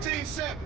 15-7.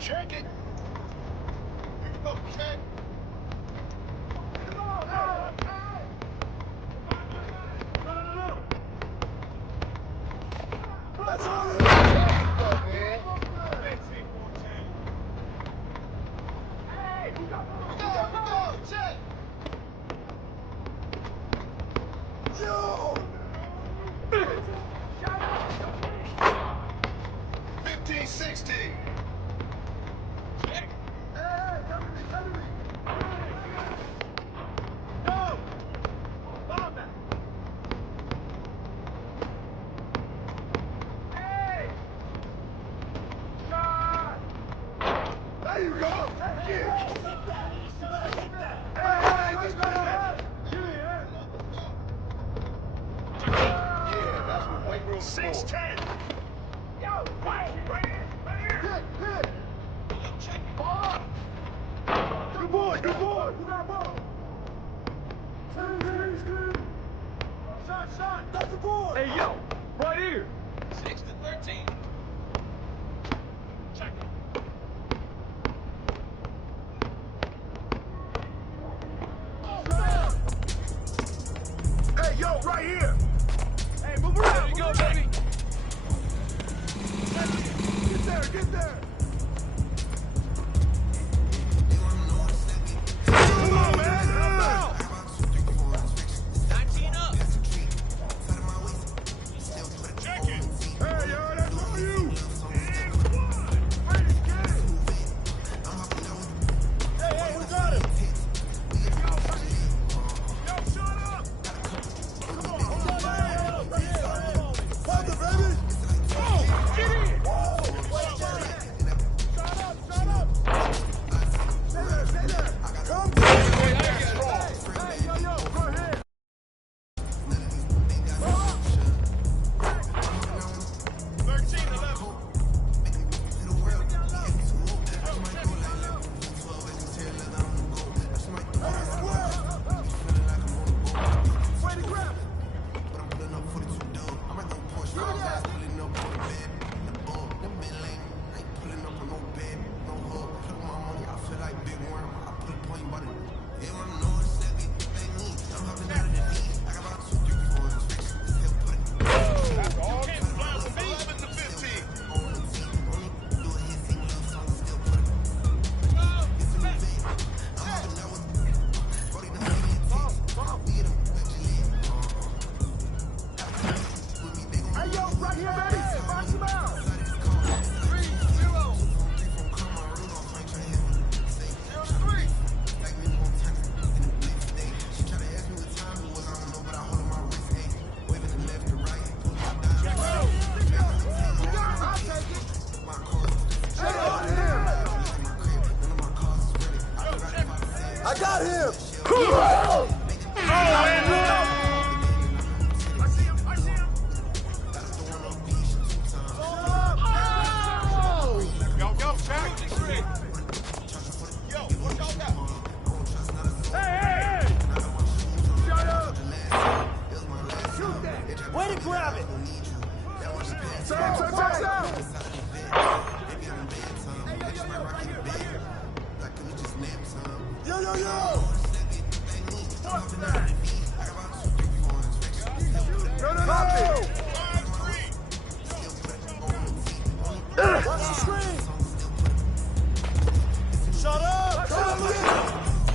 Check it. Oh, check. That's all it is. Hey, go, check. Yo. 15-16. Check. Hey, come to me. Go. Bomb that. Hey. Shot. There you go. Yeah. Hey, let's go. Yeah, that's what weight room 6'10". Yo, right here. Hit. Check it. Ball. Good boy. You got a ball. Shot. That's the ball. Hey, yo, right here. 6-13. Check it. Hey, yo, right here. Hey, move around. There you go, baby. Get there. Come on, man. Help out. 19 up. Check it. Hey, yo, that's all you. Hey, who got him? Yo, shut up. Come on, hold on. Right here. Hold it, baby. Oh, get in. Shut up. Stay there. Come to me. Hey, yo, go ahead. 13-11. Way to grab it. That's all. 11-15. Hey, yo, right here, baby. Box him out. 3-0. 0-3. I got him! Oh, man! I see him! Oh! Go, Jack! Yo, what y'all got? Hey! Shut up! Shoot that! Way to grab it! Time! Yo! What's that? No! Watch the screen! Shut up!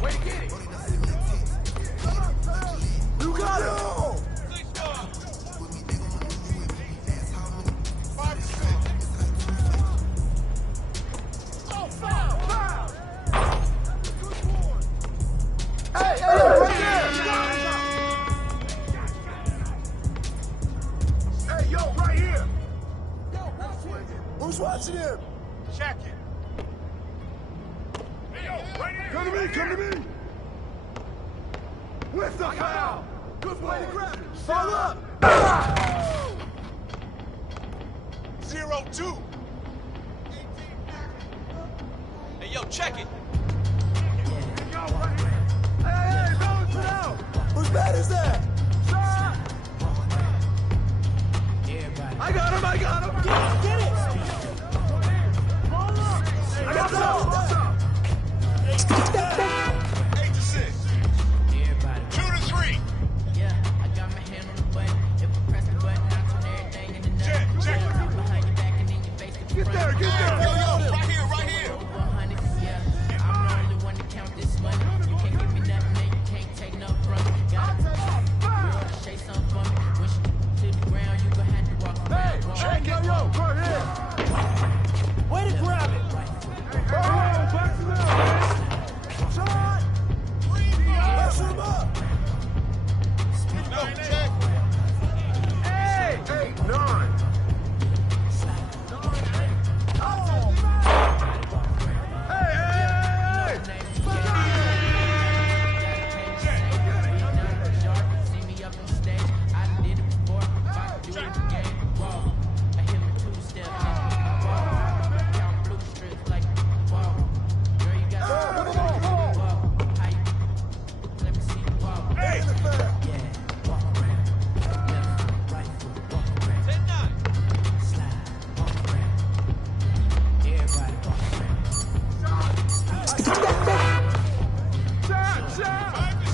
Way to get it! You got it! 6-1. 5-2. Who's watching him? Check it. Hey, yo, right here. Come to me, come to me. With the foul. Good way to grab it. Fall up. 0-2. Hey, yo, check it. Hey, balance it out. Whose bat is that? Shot. I got him, I got him. Get it. I got him. 8-6. 2-3. Yeah, I got my hand on the button. If I press the button, I turn everything into nothing. Check. Behind your back and in your face. Get there, get there. Yo, right here. 100, yeah. I'm the only one to count this money. You can't give me nothing, man. You can't take nothing from me. Got it. Girl, shake something for me. When she to the ground, you gon' have to walk around. Check it, yo, right here. Way to grab it. Oh, box him out, man. Shot. Mess him up. Check. 8, 9. See me up on stage. I did it before. If I could do it again, whoa. I hit my two-step. Whoa. Count blue strips like, whoa. Girl, you got whoa. How you? Let me see you walk. Hey. Yeah, walk around. Left foot, right foot, walk around. 10-9. Slide, walk around. Everybody walk around. Shot.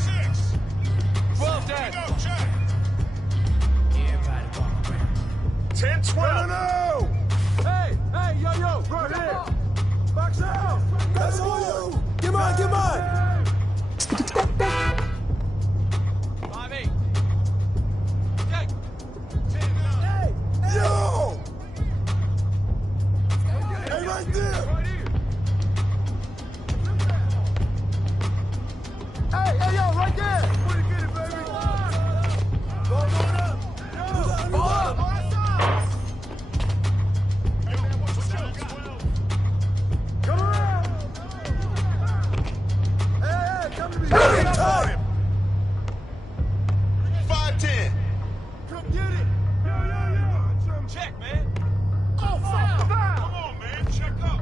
5-6. 12-10. Go, check. Everybody walk around. 10-12. No. Hey, yo, right here. Box out. That's all you. Get mine. 5-8. Check. Yo. Hey, right there. Hey, yo, right there. Way to get it, baby. Ball up. Ball up. Come around. Hey, come to me. Time. 5-10. Come get it. Yo. Check, man. Oh, foul. Come on, man. Check up.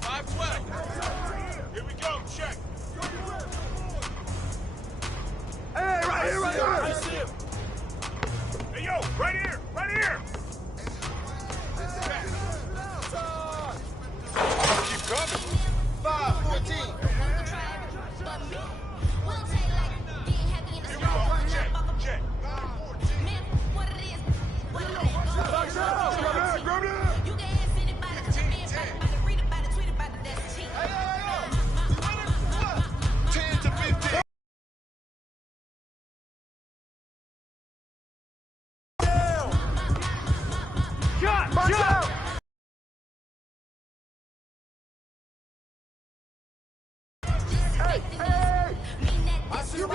5-12. Here we go. Check. Hey, right here. I see him. Hey, yo, right here. Keep coming. 5-14. Here we go. Check. Box out. Grab it. 10-15. Box out. Hey. I see him.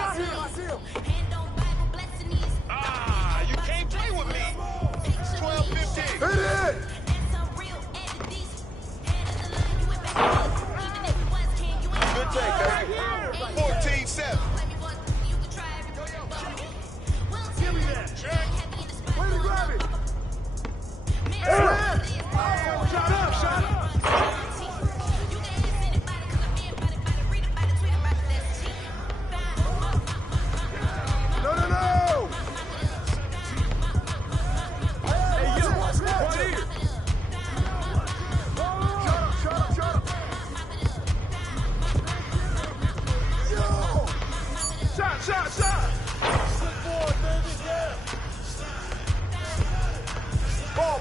Ah, you can't play with me. 12-15. Hit it. Good take, baby. 14-7. Give me that. Check. Way to grab it. Shut up. No. Hey, you. Right here. Shut up. Yo. Shot. Slip forward, baby. Yeah. Ball.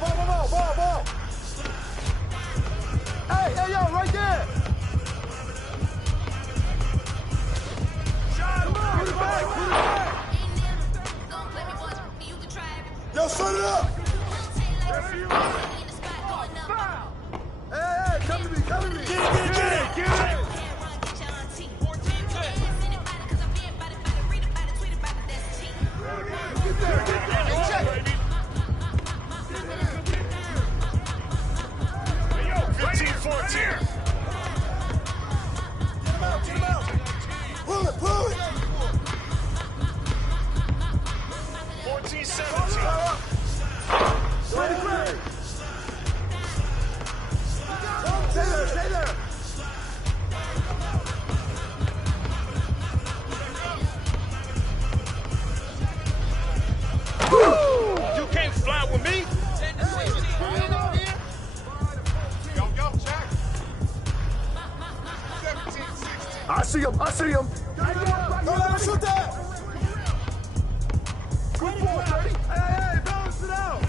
Hey, yo, right there. Shot. Put it back. Yo, set it up. Hey, come to me. Get it. Get there. Check. 13-17. Ready, ready. Stay there, stay there. You can't fly with me. 10-16. Over here. Yo, check. 17-16. I see him, I see him. Don't let him shoot that. Good ball, Brady. Hey, balance it out.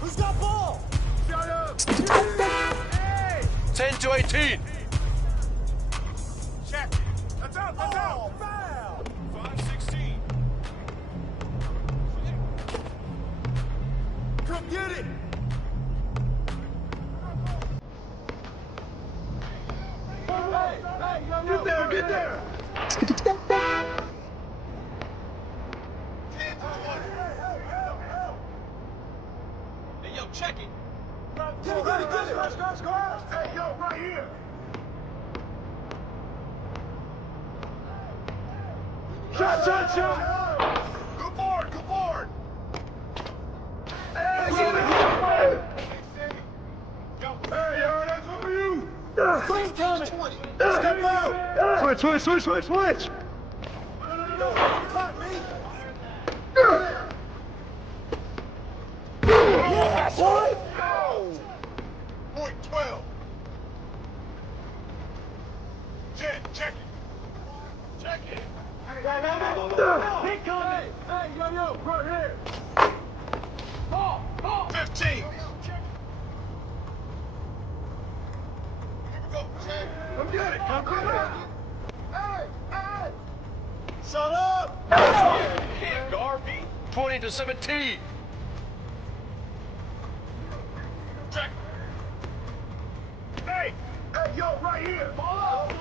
Who's got ball? Shut up. Hey. 10-18. Check. That's out, that's out. Foul. 5-16. Come get it. Hey, get there, get there. 10-20. Hey, yo, check it. Get it, get it, get it. Scratch. Hey, yo, right here. Shot. Good board, good board. Hey, get it. Yo, Hey, that's over you. 20. Step out. Switch. Yes, boy. Point 12. Check it. Check it. He coming. Hey, yo, right here. Ball. 15. Here we go. Check. Come get it. Hey. Shut up. Here, Garvey. 20-17. Check. Hey, yo, right here. Ball up.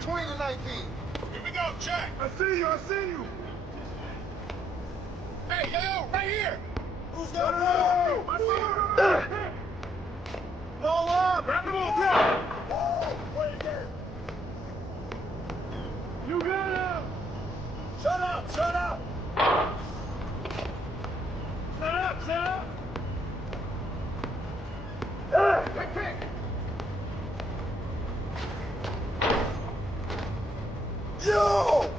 20-19. Here we go. Check. I see you. Hey, yo, right here. Who's got it? Ball up. Grab the ball. Wait there. You got him. Shut up. Shut up. Quick. Yo!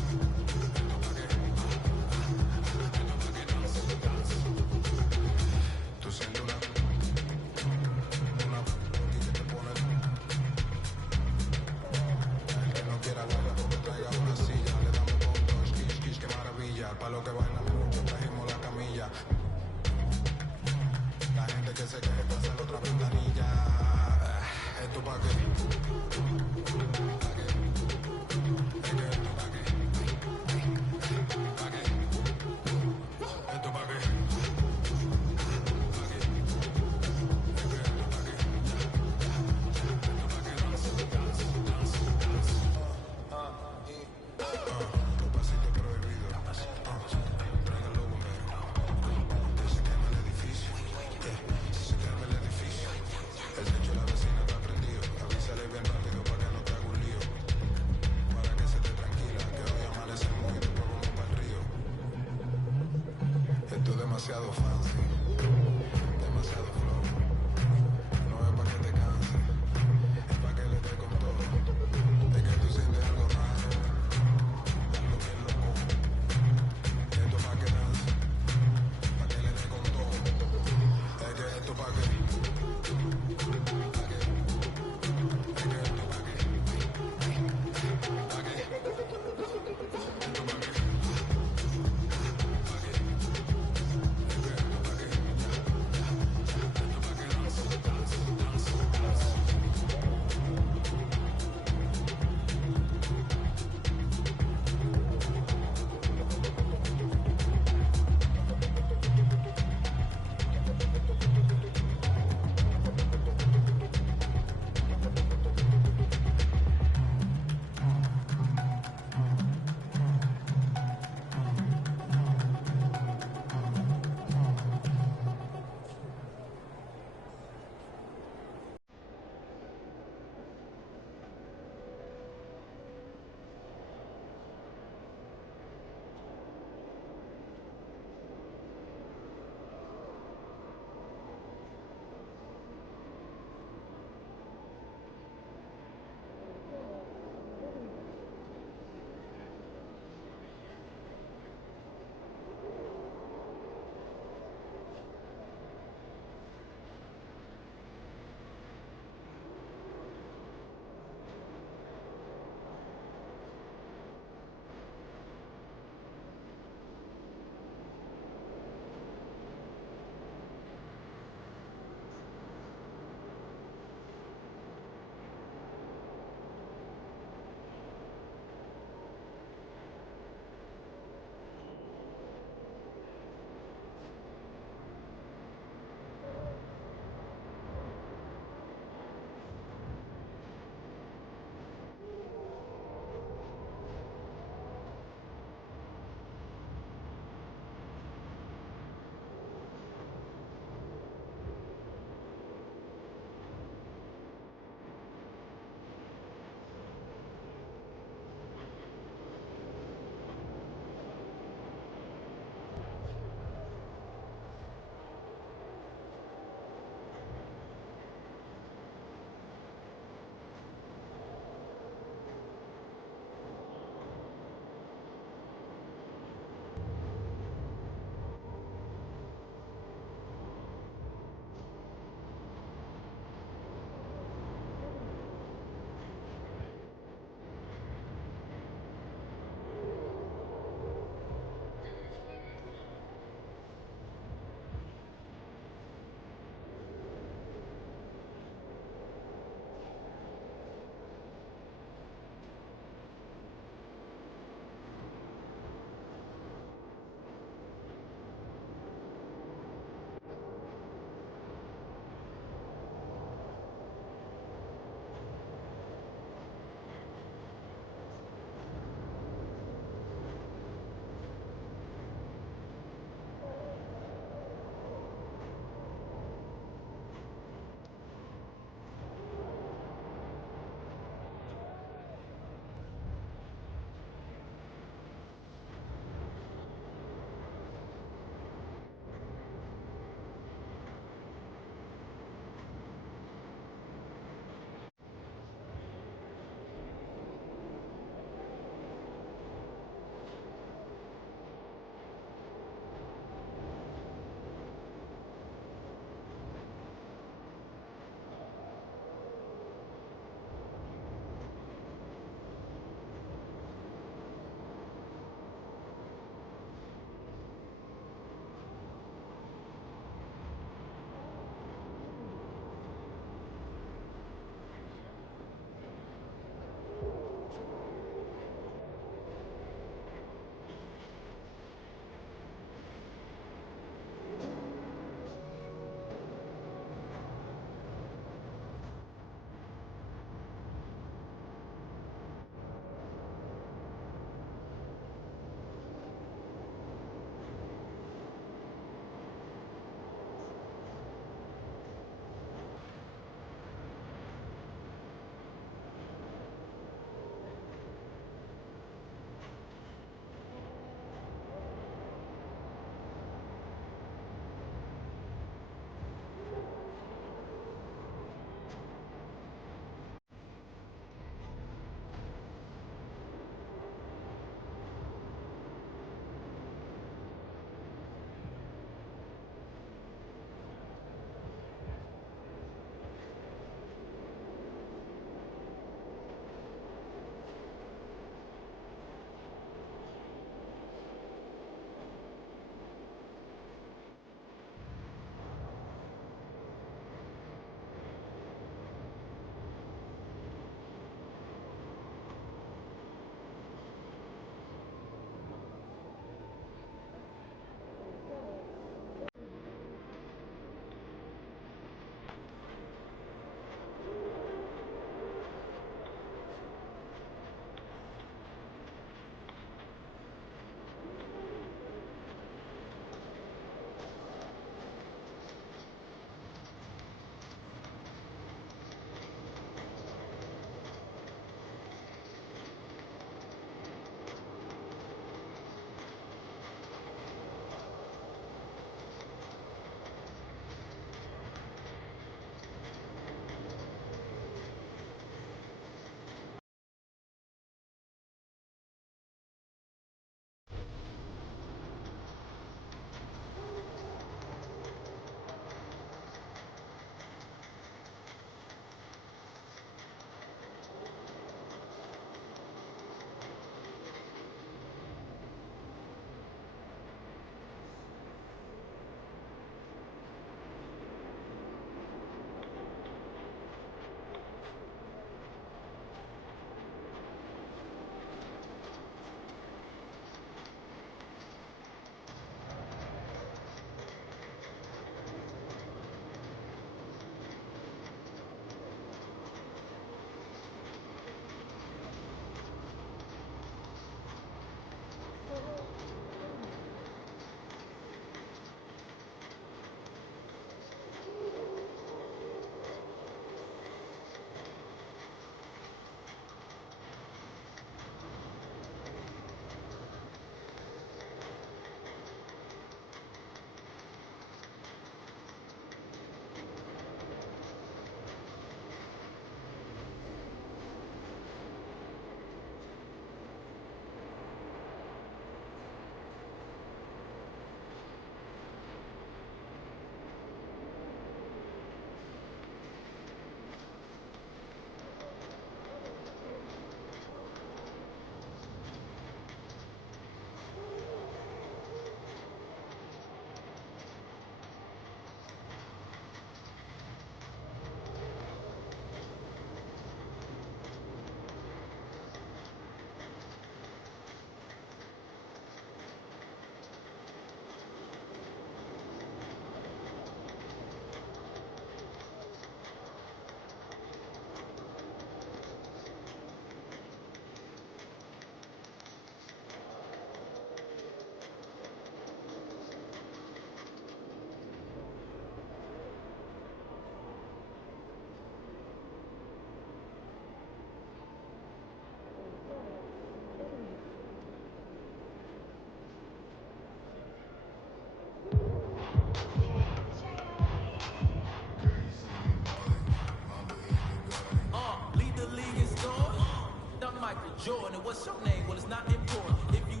Jordan. What's your name? Well, it's not important. If you,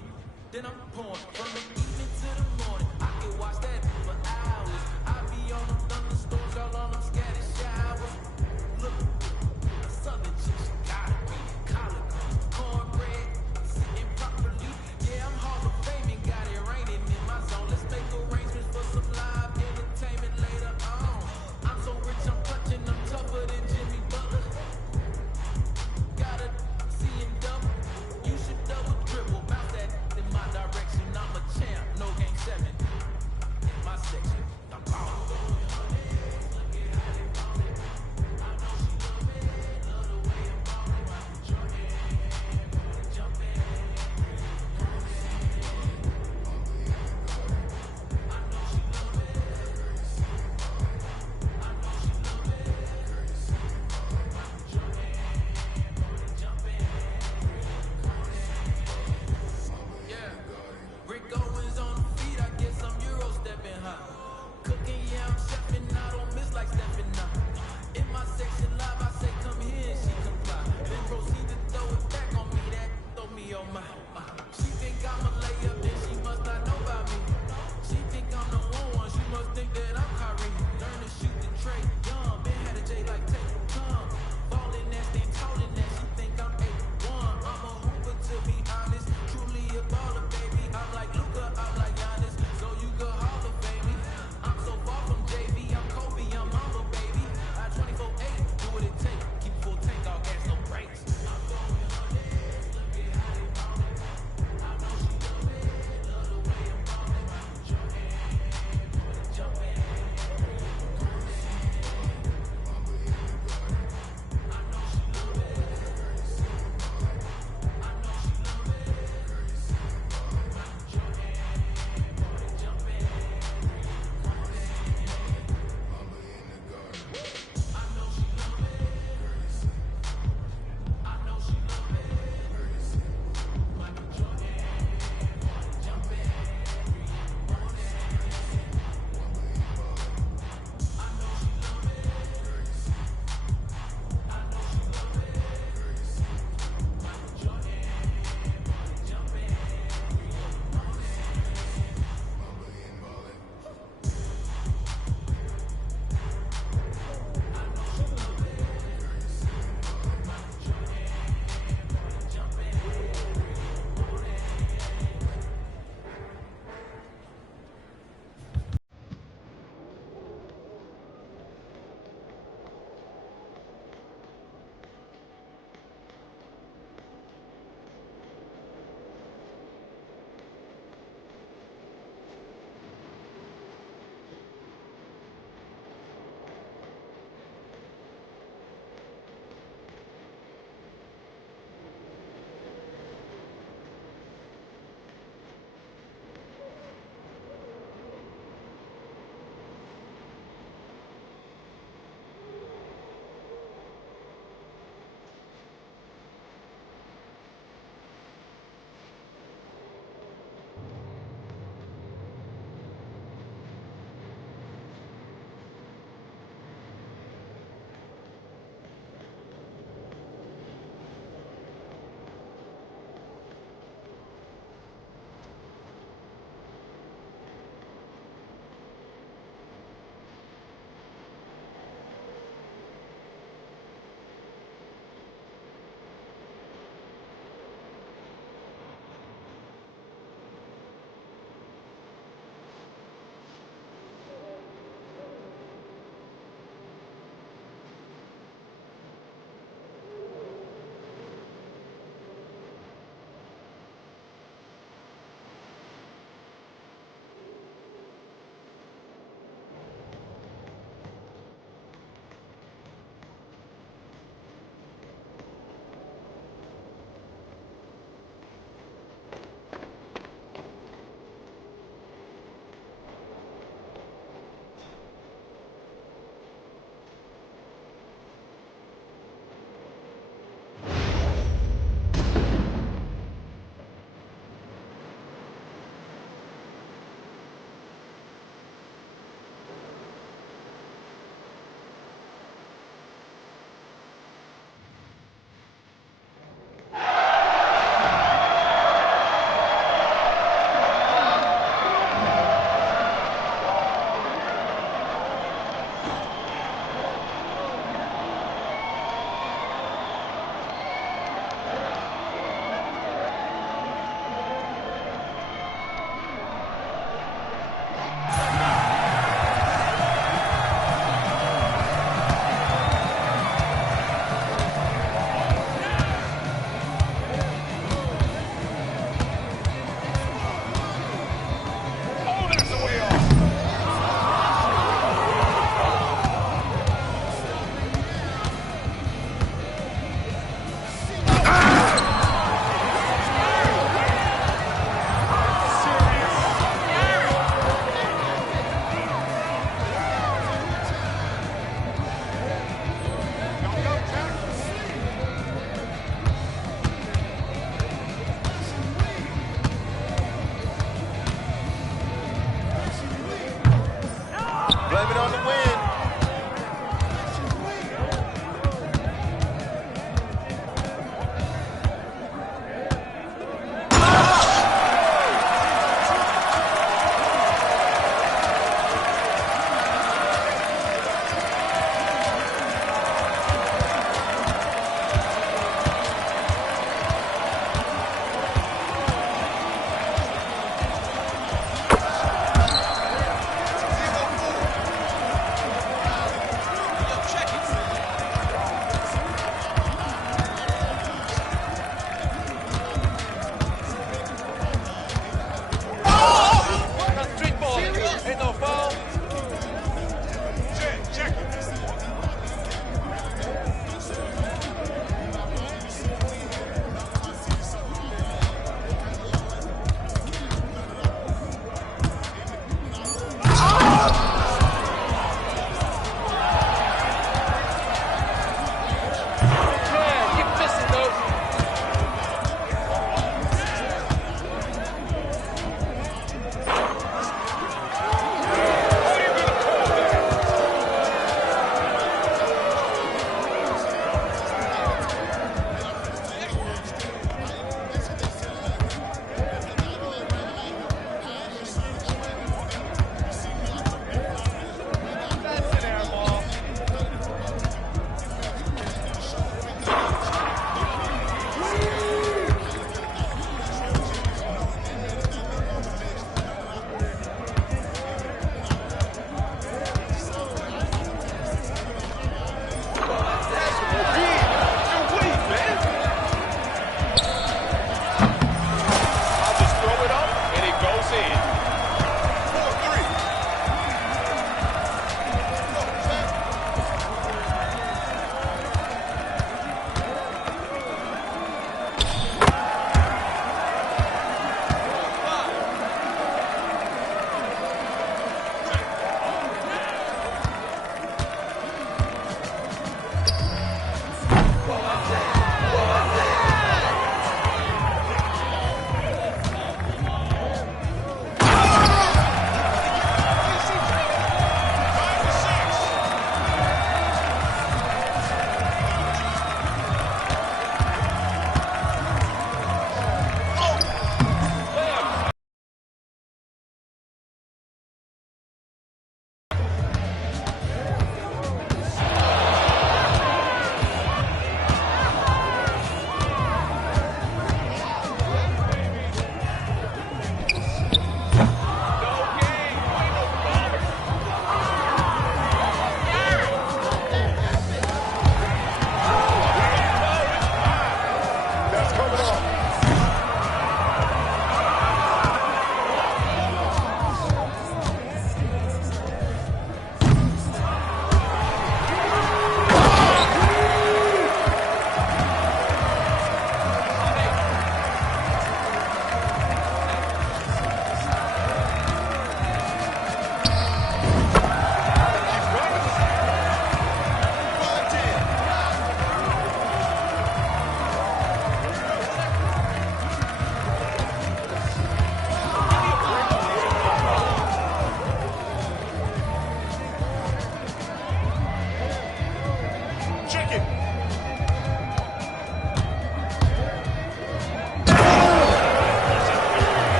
then I'm pouring. From the evening to the morning, I can watch that for hours. I be on them thunderstorms, y'all on them scattered showers. Look, a southern chick, she gotta be collard greens, cornbread, sitting properly. Yeah, I'm Hall of Fame and got it raining in my zone. Let's make arrangements for some live entertainment later on. I'm so rich, I'm clutching, I'm tougher than Jimmy Butler. Gotta see him double. You should double dribble. Bounce that in my direction. I'm a champ.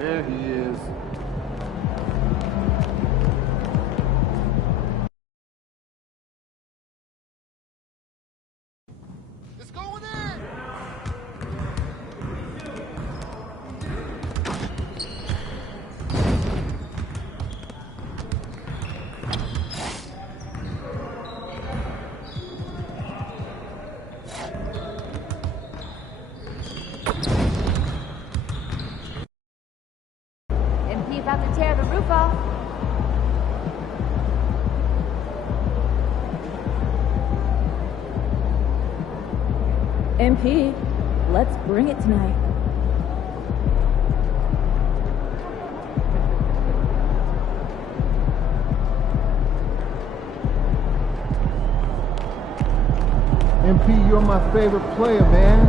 There he is. It's going in! MP's about to tear the roof off. MP, let's bring it tonight. MP, you're my favorite player, man.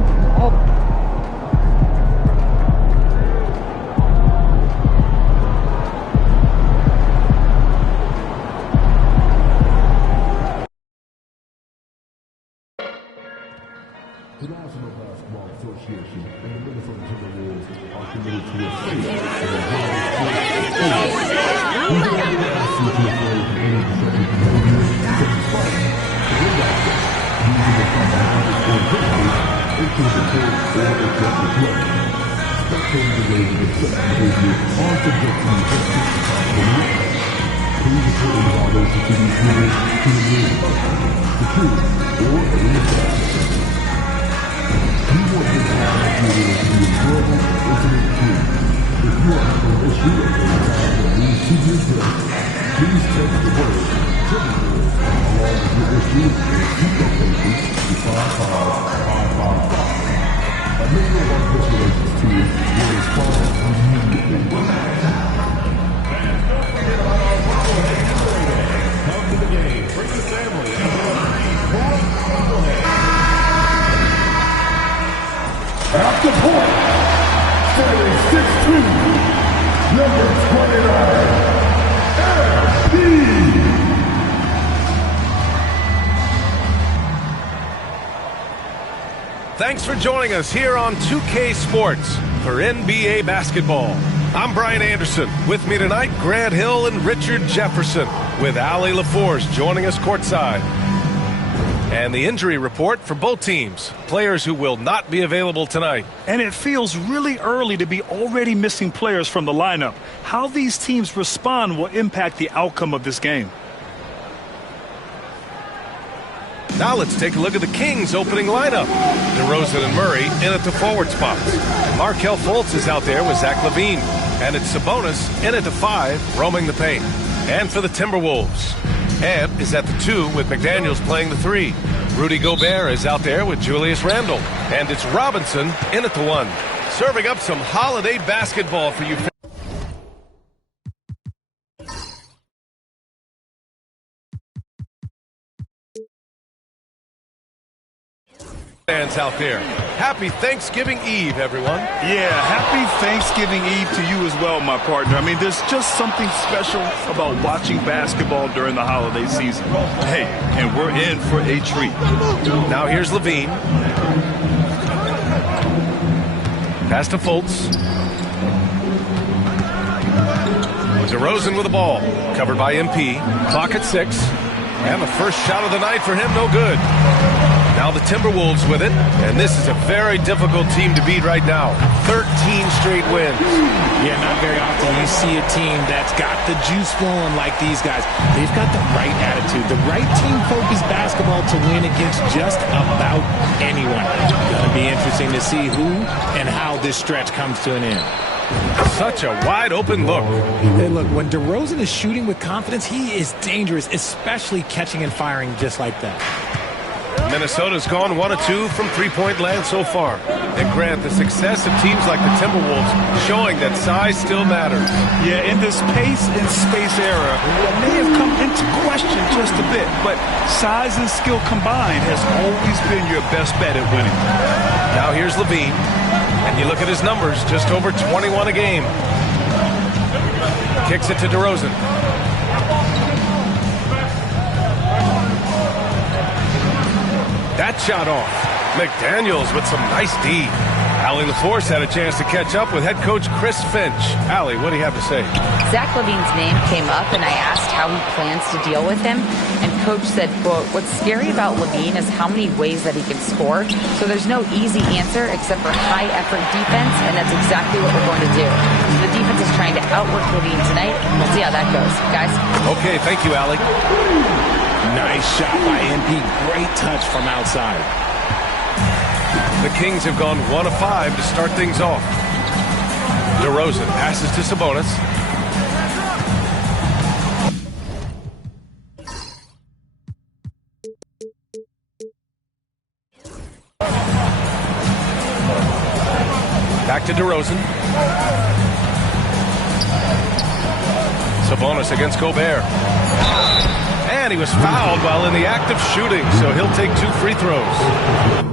The National Basketball Association and the Minnesota Timberwolves are committed to a safe and we want this atmosphere to be enjoyable and intimate too. If you are having an issue at any time that needs to be addressed, please text the word Timberwolves along with your issue and keep location to 55555. A member of our press relations team will respond immediately. Come to the game. Bring the family. At the point, standing 6'2", number 29, MP. Thanks for joining us here on 2K Sports for NBA basketball. I'm Brian Anderson. With me tonight, Grant Hill and Richard Jefferson, with Allie LaForce joining us courtside. And the injury report for both teams. Players who will not be available tonight. And it feels really early to be already missing players from the lineup. How these teams respond will impact the outcome of this game. Now let's take a look at the Kings' opening lineup. DeRozan and Murray in at the forward spots. Markelle Fultz is out there with Zach LaVine. And it's Sabonis in at the 5, roaming the paint. And for the Timberwolves, Ant is at the 2 with McDaniels playing the 3. Rudy Gobert is out there with Julius Randle. And it's Robinson in at the 1. Serving up some holiday basketball for you fans out there. Happy Thanksgiving Eve, everyone. Yeah, happy Thanksgiving Eve to you as well, my partner. I mean, there's just something special about watching basketball during the holiday season. Hey, and we're in for a treat. Now here's LaVine. Pass to Fultz. DeRozan with the ball. Covered by MP. Clock at 6. And the first shot of the night for him, no good. Now the Timberwolves with it, and this is a very difficult team to beat right now. 13 straight wins. Yeah, not very often you see a team that's got the juice flowing like these guys. They've got the right attitude, the right team-focused basketball to win against just about anyone. Going to be interesting to see who and how this stretch comes to an end. Such a wide-open look. Hey, look, when DeRozan is shooting with confidence, he is dangerous, especially catching and firing just like that. Minnesota's gone 1 of 2 from three-point land so far. And Grant, the success of teams like the Timberwolves showing that size still matters. Yeah, in this pace and space era, that may have come into question just a bit, but size and skill combined has always been your best bet at winning. Now here's LaVine, and you look at his numbers, just over 21 a game. Kicks it to DeRozan. That shot off. McDaniels with some nice D. Allie LaForce had a chance to catch up with head coach Chris Finch. Allie, what do you have to say? Zach LaVine's name came up, and I asked how he plans to deal with him. And coach said, quote, "What's scary about LaVine is how many ways that he can score. So there's no easy answer except for high-effort defense, and that's exactly what we're going to do. So the defense is trying to outwork LaVine tonight. We'll see how that goes. Guys?" Okay, thank you, Allie. Nice shot by MP. Great touch from outside. The Kings have gone 1 of 5 to start things off. DeRozan passes to Sabonis. Back to DeRozan. Sabonis against Gobert. And he was fouled while in the act of shooting, so he'll take 2 free throws.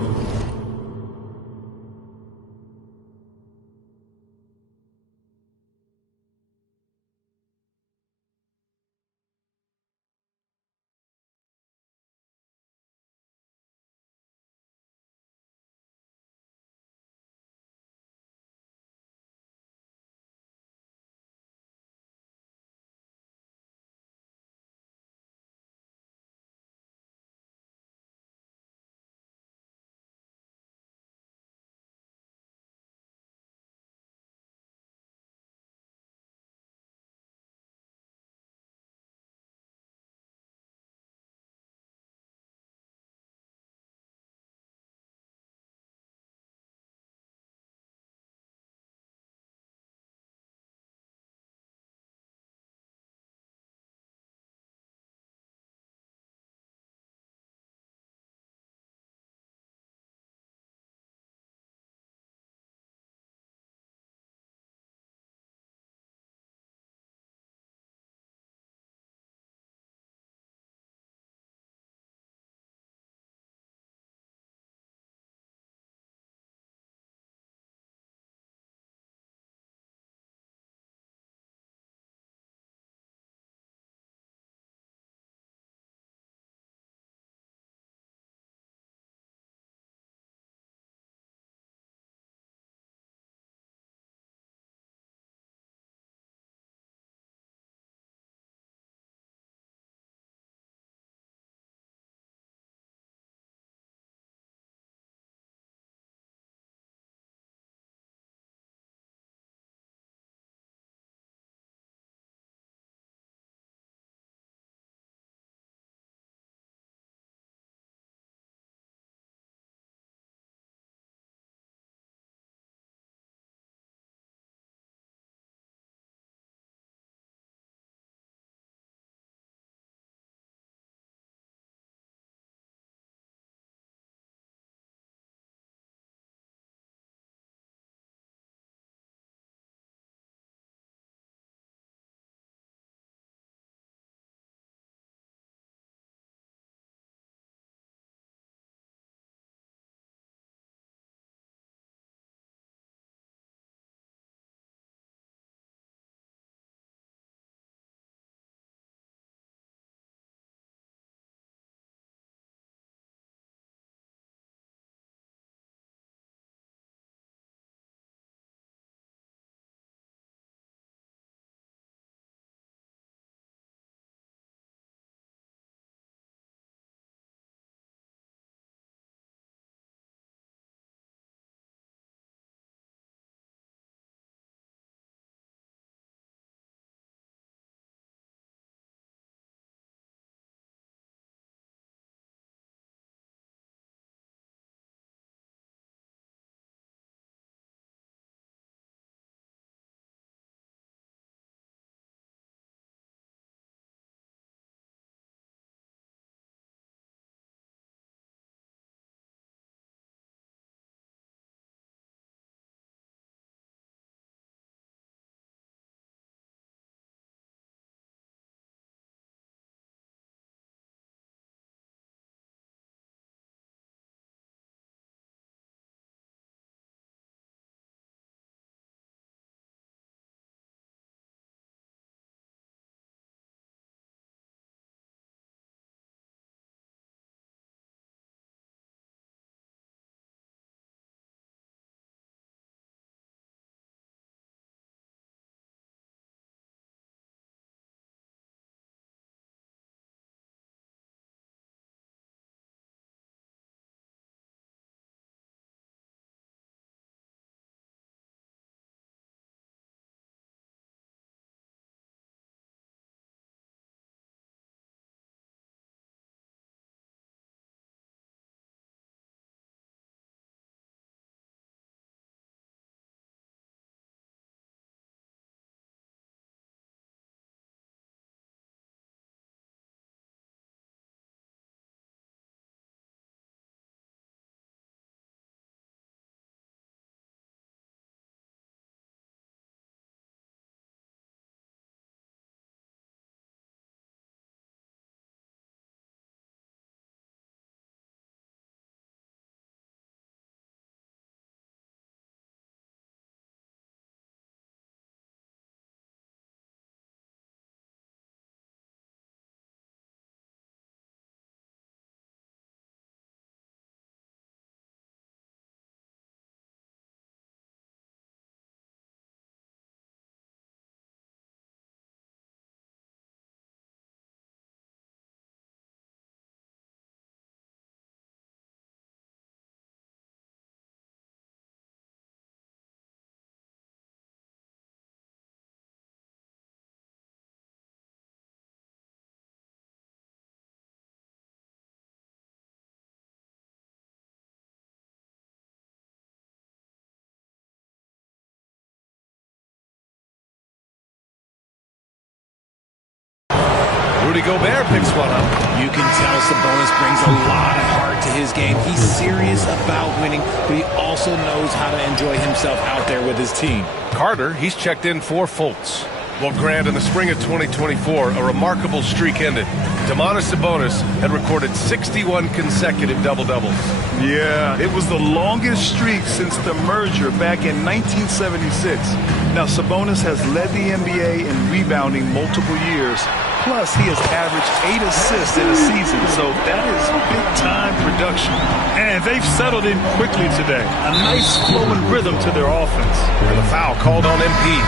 Rudy Gobert picks one up. You can tell Sabonis brings a lot of heart to his game. He's serious about winning, but he also knows how to enjoy himself out there with his team. Carter, he's checked in for Fultz. Well, Grant, in the spring of 2024, a remarkable streak ended. Domantas Sabonis had recorded 61 consecutive double-doubles. Yeah, it was the longest streak since the merger back in 1976. Now, Sabonis has led the NBA in rebounding multiple years. Plus, he has averaged 8 assists in a season, so that is big-time production. And they've settled in quickly today. A nice flowing rhythm to their offense. And the foul called on MP.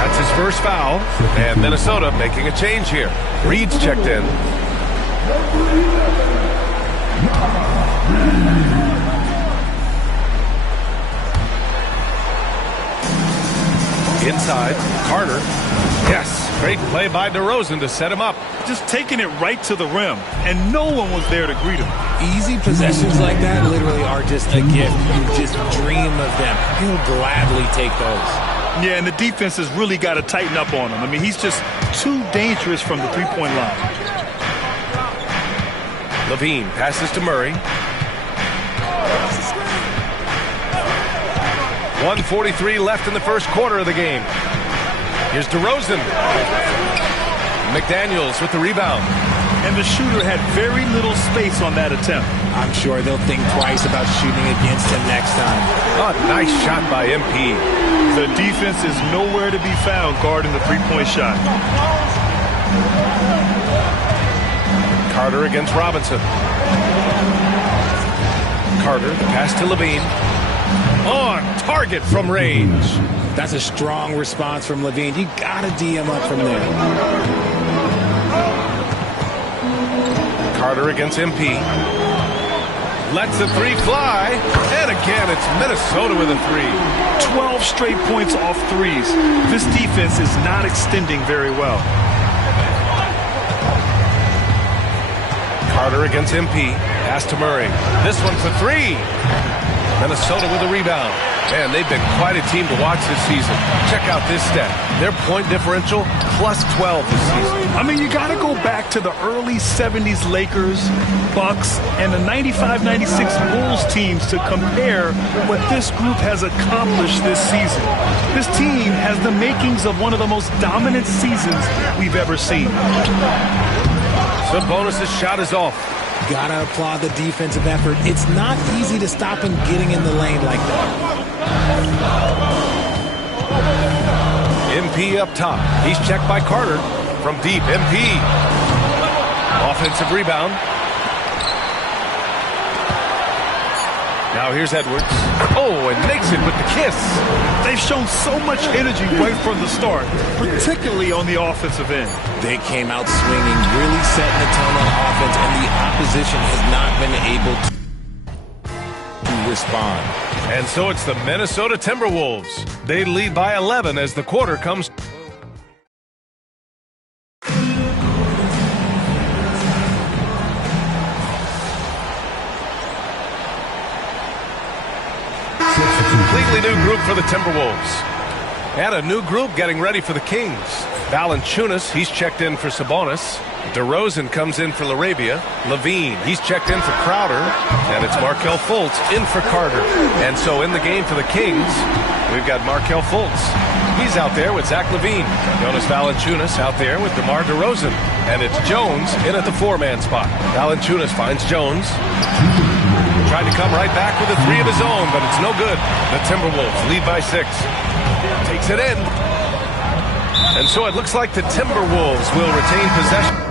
That's his first foul, and Minnesota making a change here. Reed's checked in. Inside, Carter. Yes, great play by DeRozan to set him up. Just taking it right to the rim, and no one was there to greet him. Easy possessions like that literally are just a gift. You just dream of them. He'll gladly take those. Yeah, and the defense has really got to tighten up on him. I mean, he's just too dangerous from the three-point line. LaVine passes to Murray. 1:43 left in the first quarter of the game. Here's DeRozan. McDaniels with the rebound. And the shooter had very little space on that attempt. I'm sure they'll think twice about shooting against him next time. Oh, nice shot by MP. The defense is nowhere to be found guarding the three-point shot. Carter against Robinson. Carter, pass to LaVine. On target from range. That's a strong response from LaVine. You got to D him up from there. Carter against MP. Lets the three fly. And again, it's Minnesota with a three. 12 straight points off threes. This defense is not extending very well. Carter against MP. Pass to Murray. This one for three. Minnesota with a rebound. Man, they've been quite a team to watch this season. Check out this stat. Their point differential, plus 12 this season. I mean, you got to go back to the early 70s Lakers, Bucks, and the 95-96 Bulls teams to compare what this group has accomplished this season. This team has the makings of one of the most dominant seasons we've ever seen. Sabonis' shot is off. Gotta applaud the defensive effort. It's not easy to stop him getting in the lane like that. MP up top. He's checked by Carter. From deep, MP. Offensive rebound. Now here's Edwards. Oh, and makes it with the kiss. They've shown so much energy right from the start, particularly on the offensive end. They came out swinging, really setting the tone on offense, and the opposition has not been able to respond. And so it's the Minnesota Timberwolves. They lead by 11 as the quarter comes. Completely new group for the Timberwolves. And a new group getting ready for the Kings. Valanciunas, he's checked in for Sabonis. DeRozan comes in for LaRabia. LaVine, he's checked in for Crowder. And it's Markelle Fultz in for Carter. And so in the game for the Kings, we've got Markelle Fultz. He's out there with Zach LaVine. Jonas Valanciunas out there with DeMar DeRozan. And it's Jones in at the four-man spot. Valanciunas finds Jones. Tried to come right back with a three of his own, but it's no good. The Timberwolves lead by 6. Takes it in. And so it looks like the Timberwolves will retain possession.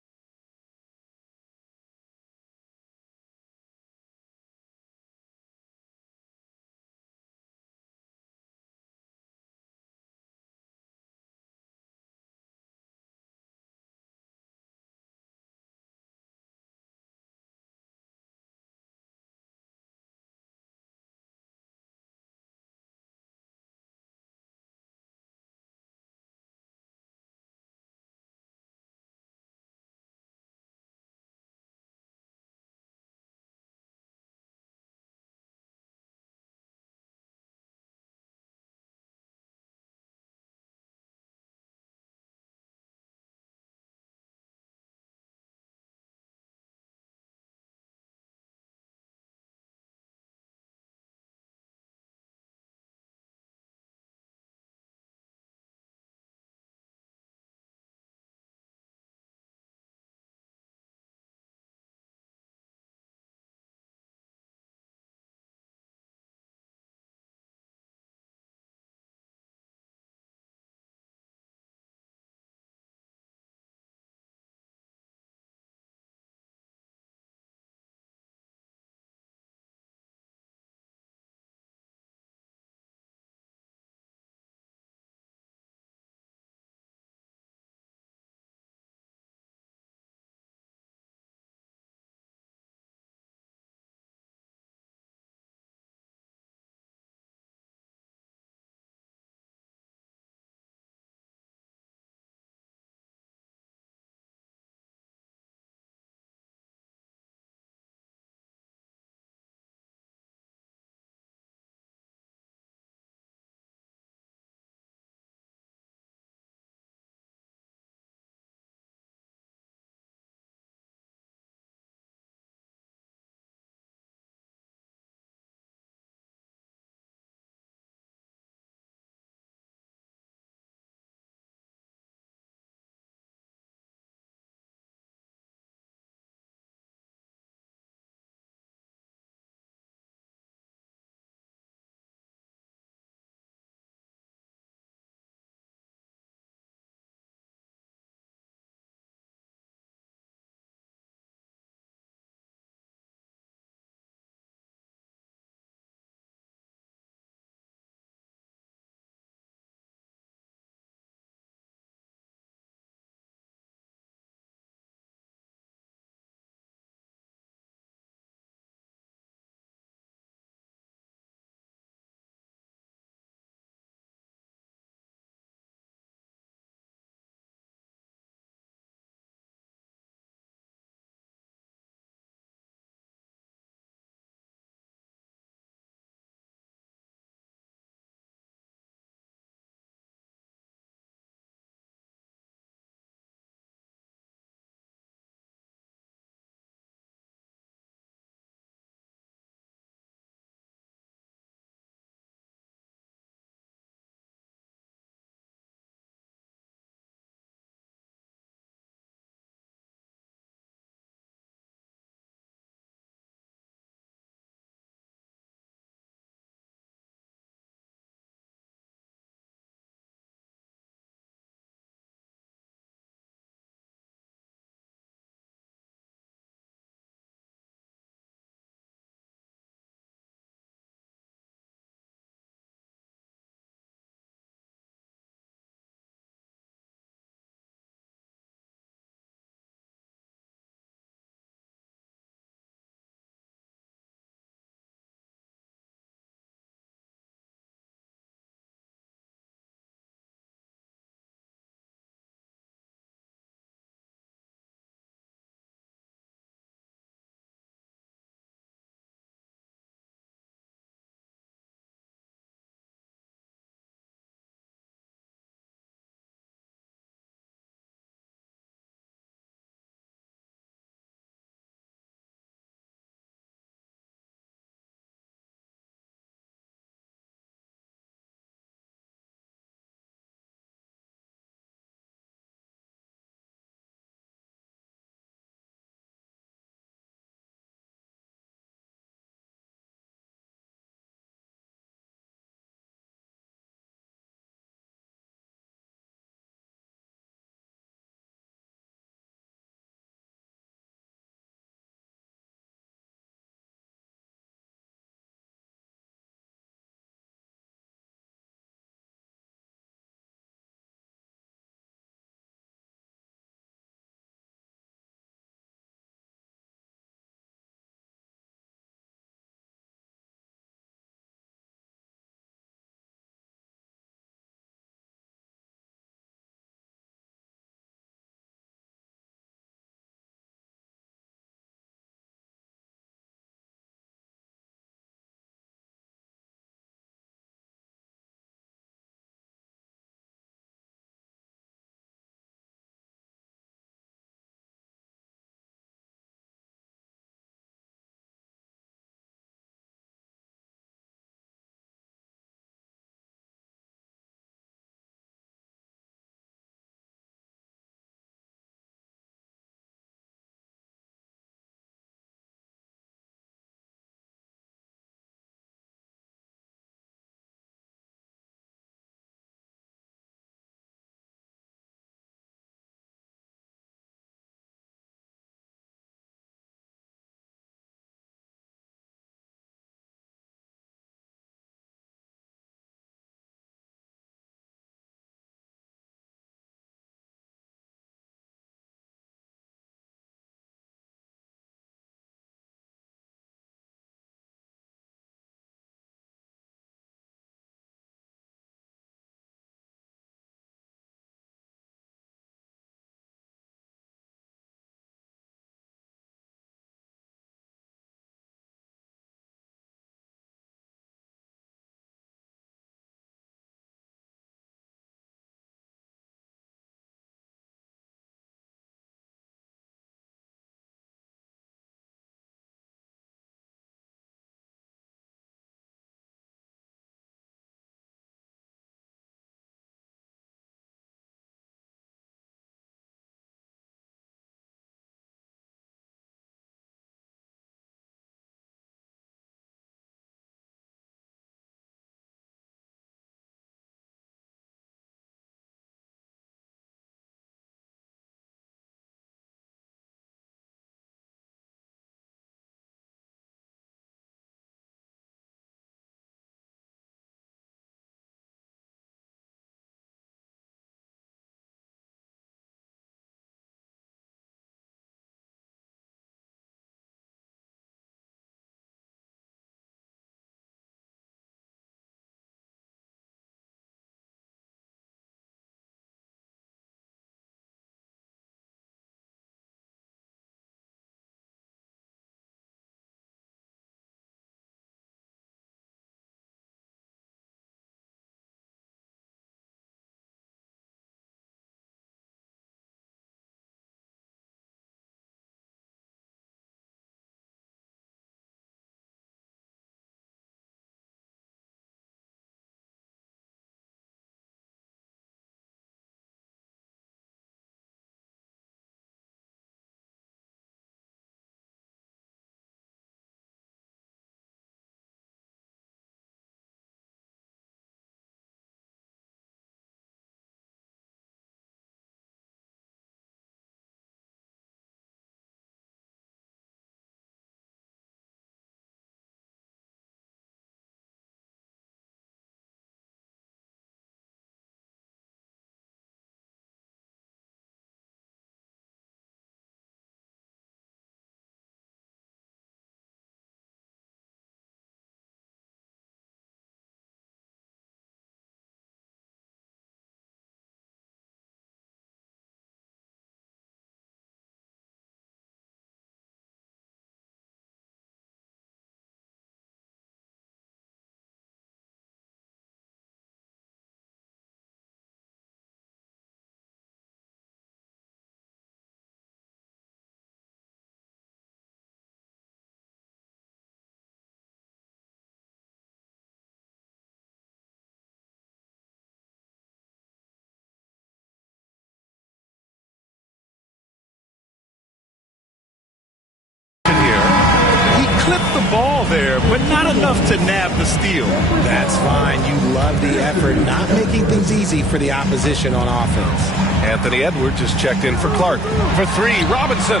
clipped the ball there, but not enough to nab the steal. That's fine. You love the effort, not making things easy for the opposition on offense. Anthony Edwards just checked in for Clark. For three, Robinson.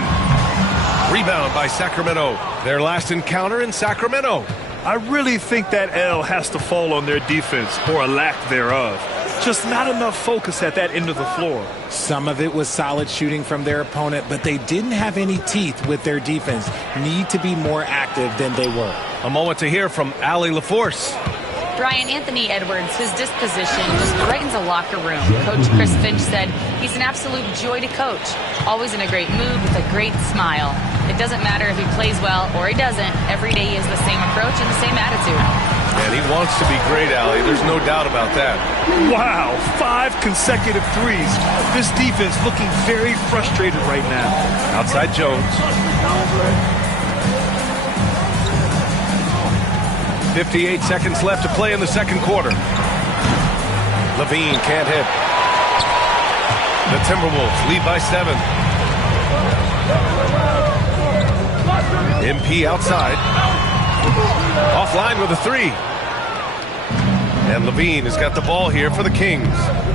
Rebound by Sacramento. Their last encounter in Sacramento. I really think that L has to fall on their defense, or a lack thereof. Just not enough focus at that end of the floor. Some of it was solid shooting from their opponent, but they didn't have any teeth with their defense. Need to be more active than they were. A moment to hear from Allie LaForce. Brian, Anthony Edwards, his disposition just brightens a locker room. Coach Chris Finch said he's an absolute joy to coach. Always in a great mood with a great smile. It doesn't matter if he plays well or he doesn't. Every day he has the same approach and the same attitude. And he wants to be great, Allie. There's no doubt about that. Wow, 5 consecutive threes. This defense looking very frustrated right now. Outside Jones. 58 seconds left to play in the second quarter. Levine can't hit. The Timberwolves lead by 7. MP outside. Offline with a 3. And Levine has got the ball here for the Kings.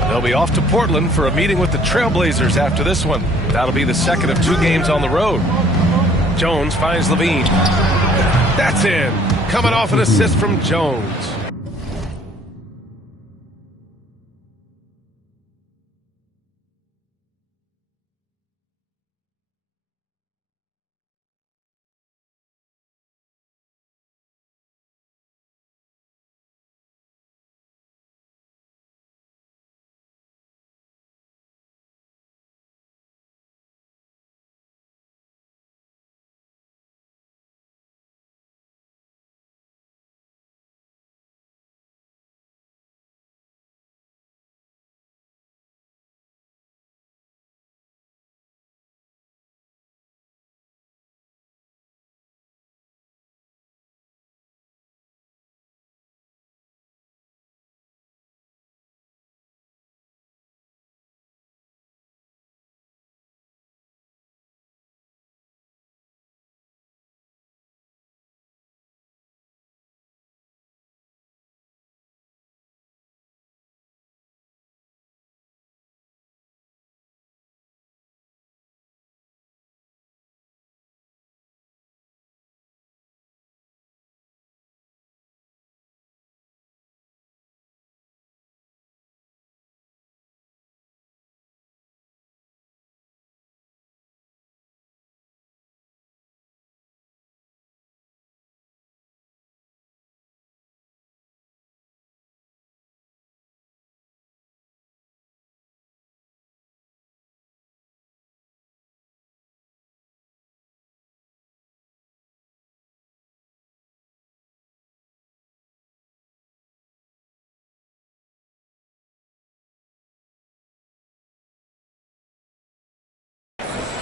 They'll be off to Portland for a meeting with the Trailblazers after this one. That'll be the second of 2 games on the road. Jones finds Levine. That's in. Coming off an assist from Jones.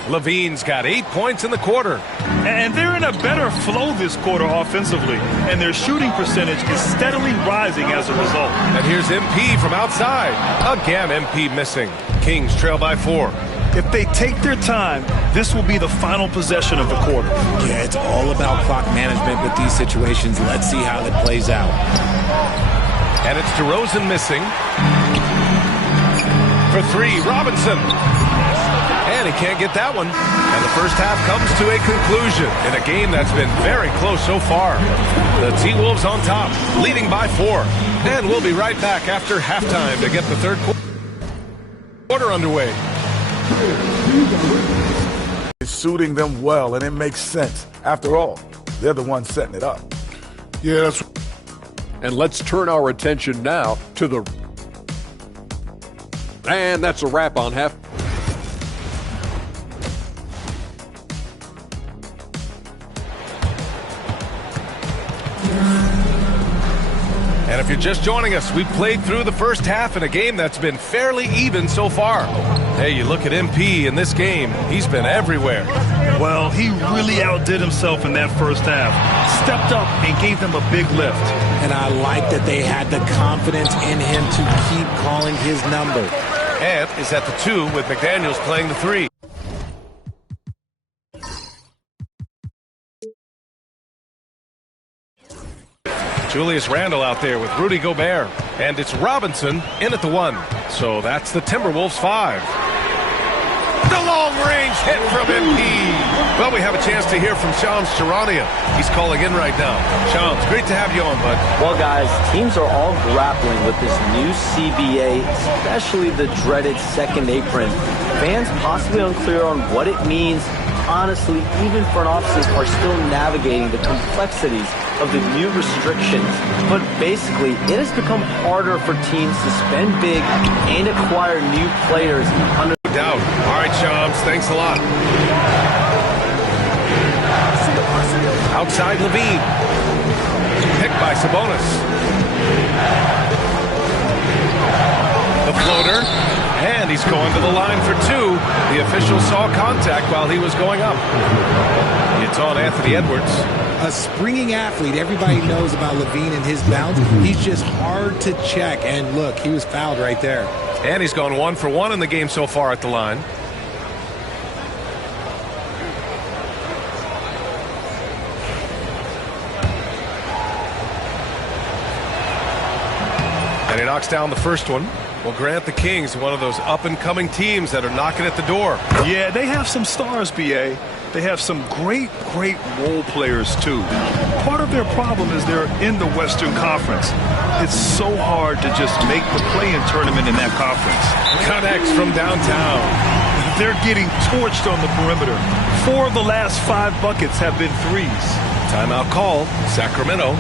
Levine's got 8 points in the quarter. And they're in a better flow this quarter offensively. And their shooting percentage is steadily rising as a result. And here's MP from outside. Again, MP missing. Kings trail by 4. If they take their time, this will be the final possession of the quarter. Yeah, it's all about clock management with these situations. Let's see how it plays out. And it's DeRozan missing. For 3, Robinson. And he can't get that one. And the first half comes to a conclusion in a game that's been very close so far. The T-Wolves on top, leading by 4. And we'll be right back after halftime to get the third quarter underway. It's suiting them well, and it makes sense. After all, they're the ones setting it up. Yeah, that's... And let's turn our attention now to the... And that's a wrap on half... And if you're just joining us, we've played through the first half in a game that's been fairly even so far. Hey, you look at MP in this game, he's been everywhere. Well, he really outdid himself in that first half. Stepped up and gave them a big lift. And I like that they had the confidence in him to keep calling his number. Ant is at the 2 with McDaniels playing the 3. Julius Randle out there with Rudy Gobert. And it's Robinson in at the 1. So that's the Timberwolves 5. The long-range hit from MP. Well, we have a chance to hear from Shams Charania. He's calling in right now. Shams, great to have you on, bud. Well, guys, teams are all grappling with this new CBA, especially the dreaded second apron. Fans possibly unclear on what it means. Honestly, even front offices are still navigating the complexities of the new restrictions. But basically, it has become harder for teams to spend big and acquire new players under doubt. All right, Shams, thanks a lot. Outside Levine. Picked by Sabonis. The floater. And he's going to the line for 2. The official saw contact while he was going up. It's on Anthony Edwards. A springing athlete. Everybody knows about Levine and his bounce. He's just hard to check. And look, he was fouled right there. And he's gone 1 for 1 in the game so far at the line. And he knocks down the first one. Well, Grant, the Kings, one of those up-and-coming teams that are knocking at the door. Yeah, they have some stars, B.A. They have some great role players, too. Part of their problem is they're in the Western Conference. It's so hard to just make the play-in tournament in that conference. Connects from downtown. They're getting torched on the perimeter. 4 of the last 5 buckets have been threes. Timeout call, Sacramento.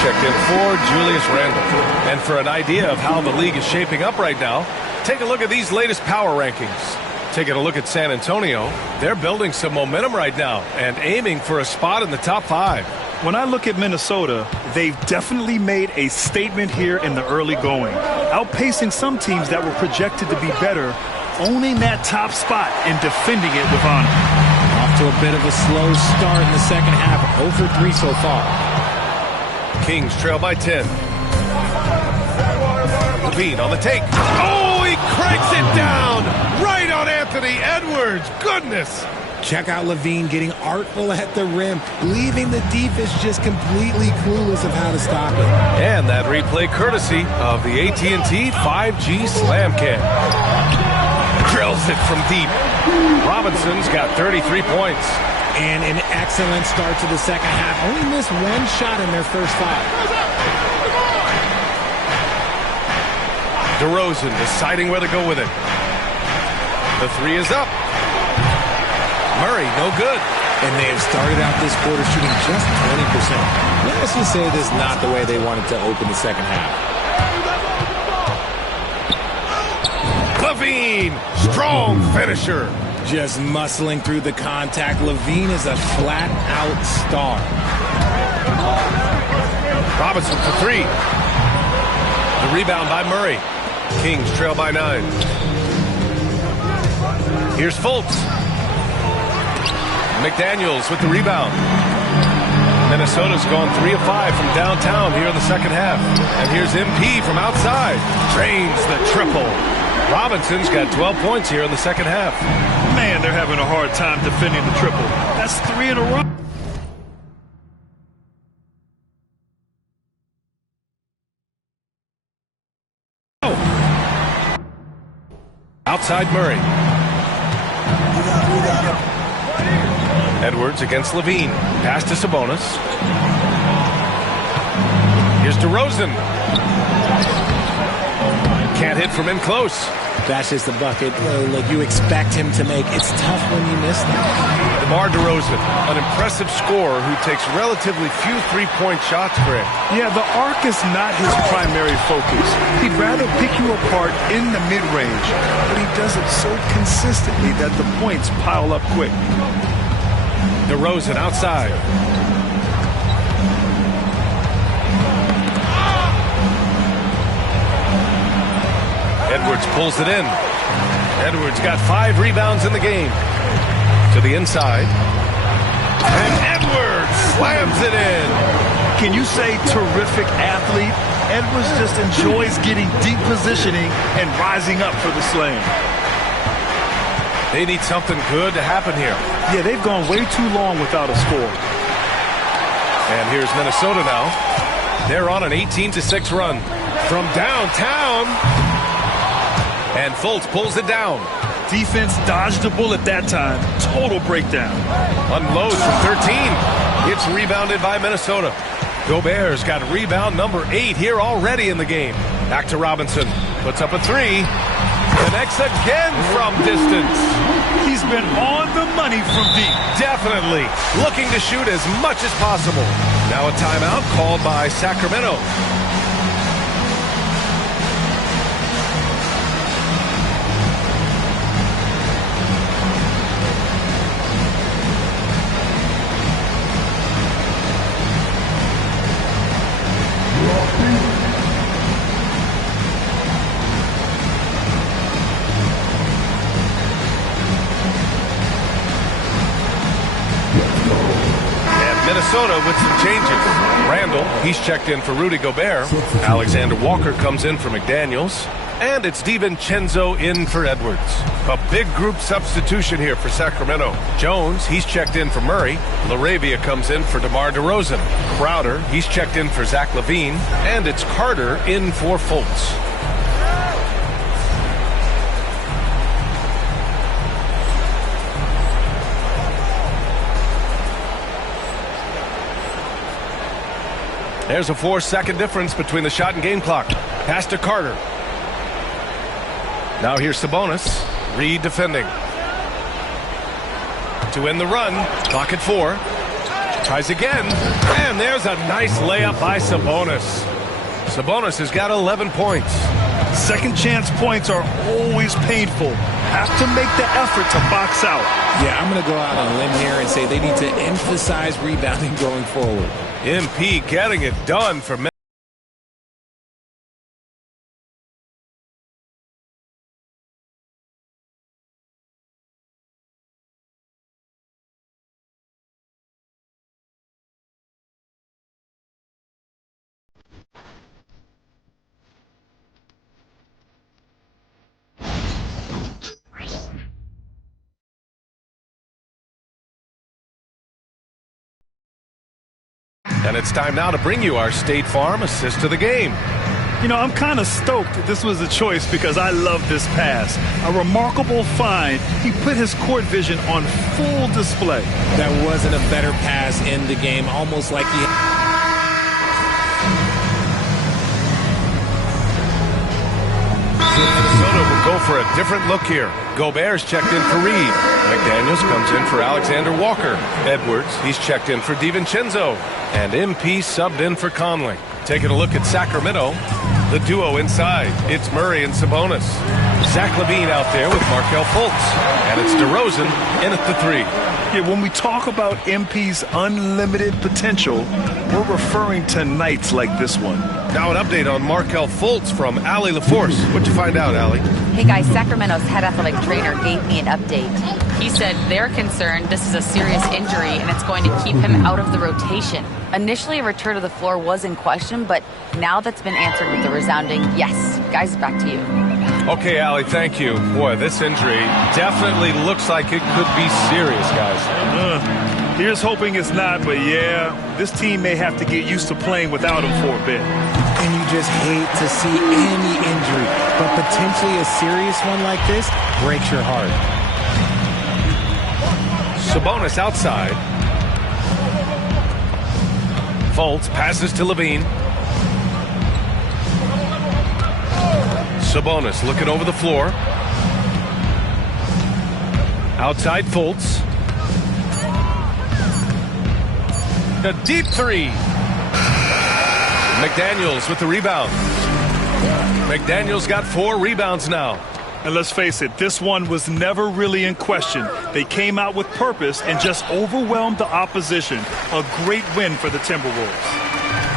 Checked in for Julius Randle. And for an idea of how the league is shaping up right now, take a look at these latest power rankings. Taking a look at San Antonio, they're building some momentum right now and aiming for a spot in the top 5. When I look at Minnesota, they've definitely made a statement here in the early going, outpacing some teams that were projected to be better, owning that top spot and defending it with honor. Off to a bit of a slow start in the second half, 0 for 3 so far. Kings trail by 10. Levine on the take. Oh, he cranks it down right on Anthony Edwards. Goodness. Check out Levine getting artful at the rim, leaving the defense just completely clueless of how to stop it. And that replay courtesy of the AT&T 5G Slam Cam. Drills it from deep. Robinson's got 33 points. And an excellent start to the second half. Only missed 1 shot in their first 5. DeRozan deciding where to go with it. The 3 is up. Murray, no good. And they have started out this quarter shooting just 20%. Let's just say this is not the way they wanted to open the second half. Levine, strong finisher. Just muscling through the contact. Levine is a flat-out star. Robinson for 3. The rebound by Murray. Kings trail by 9. Here's Fultz. McDaniels with the rebound. Minnesota's gone 3 of 5 from downtown here in the second half. And here's MP from outside. Drains the triple. Robinson's got 12 points here in the second half. Man, they're having a hard time defending the triple. That's 3 in a row. Outside Murray. Edwards against Levine. Pass to Sabonis. Here's DeRozan. Can't hit from in close. That's just a bucket like you expect him to make. It's tough when you miss that. DeMar DeRozan, an impressive scorer who takes relatively few three-point shots, Grant. Yeah, the arc is not his primary focus. He'd rather pick you apart in the mid-range, but he does it so consistently that the points pile up quick. DeRozan outside. Edwards pulls it in. Edwards got 5 rebounds in the game. To the inside. And Edwards slams it in. Can you say terrific athlete Edwards just enjoys getting deep positioning and rising up for the slam. They need something good to happen here. Yeah, they've gone way too long without a score. And here's Minnesota now. They're on an 18-6 run from downtown. And Fultz pulls it down. Defense dodged the bullet that time. Total breakdown. Unloads from 13. It's rebounded by Minnesota. Gobert's got rebound number 8 here already in the game. Back to Robinson. Puts up a 3. Connects again from distance. He's been on the money from deep. Definitely. Looking to shoot as much as possible. Now a timeout called by Sacramento. Minnesota with some changes. Randall, he's checked in for Rudy Gobert. Alexander Walker comes in for McDaniels. And it's DiVincenzo in for Edwards. A big group substitution here for Sacramento. Jones, he's checked in for Murray. LaRavia comes in for DeMar DeRozan. Crowder, he's checked in for Zach LaVine. And it's Carter in for Fultz. There's a 4-second difference between the shot and game clock. Pass to Carter. Now here's Sabonis. Reed defending. To end the run. Clock at 4. Tries again. And there's a nice layup by Sabonis. Sabonis has got 11 points. Second chance points are always painful. Have to make the effort to box out. Yeah, I'm going to go out on a limb here and say they need to emphasize rebounding going forward. MP getting it done for Minnesota. And it's time now to bring you our State Farm assist of the game. You know, I'm kind of stoked that this was a choice because I love this pass. A remarkable find. He put his court vision on full display. That wasn't a better pass in the game, almost like he... Minnesota will go for a different look here. Gobert's checked in for Reed. McDaniels comes in for Alexander Walker. Edwards, he's checked in for DiVincenzo. And MP subbed in for Conley. Taking a look at Sacramento, the duo inside. It's Murray and Sabonis. Zach LaVine out there with Markelle Fultz. And it's DeRozan in at the 3. Yeah, when we talk about MP's unlimited potential, we're referring to nights like this one. Now an update on Markelle Fultz from Allie LaForce. What'd you find out, Allie? Hey guys, Sacramento's head athletic trainer gave me an update. He said they're concerned this is a serious injury and it's going to keep him out of the rotation. Initially, a return to the floor was in question, but now that's been answered with a resounding yes. Guys, back to you. Okay, Allie, thank you. Boy, this injury definitely looks like it could be serious, guys. Here's hoping it's not, but yeah, this team may have to get used to playing without him for a bit. And you just hate to see any injury, but potentially a serious one like this breaks your heart. Sabonis outside. Fultz passes to LaVine. Sabonis looking over the floor. Outside Fultz. A deep 3. McDaniels with the rebound. McDaniels got 4 rebounds now. And let's face it, this one was never really in question. They came out with purpose and just overwhelmed the opposition. A great win for the Timberwolves.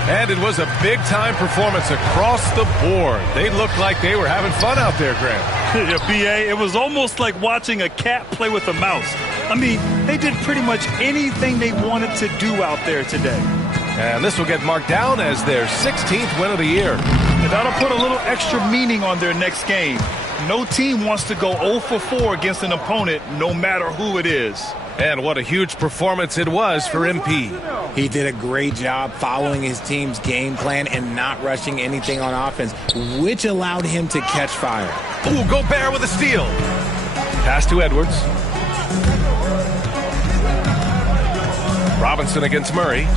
And it was a big-time performance across the board. They looked like they were having fun out there, Grant. Yeah, B.A., it was almost like watching a cat play with a mouse. I mean, they did pretty much anything they wanted to do out there today. And this will get marked down as their 16th win of the year. And that'll put a little extra meaning on their next game. No team wants to go 0 for 4 against an opponent, no matter who it is. And what a huge performance it was for MP. He did a great job following his team's game plan and not rushing anything on offense, which allowed him to catch fire. Ooh, Gobert with a steal. Pass to Edwards. Robinson against Murray.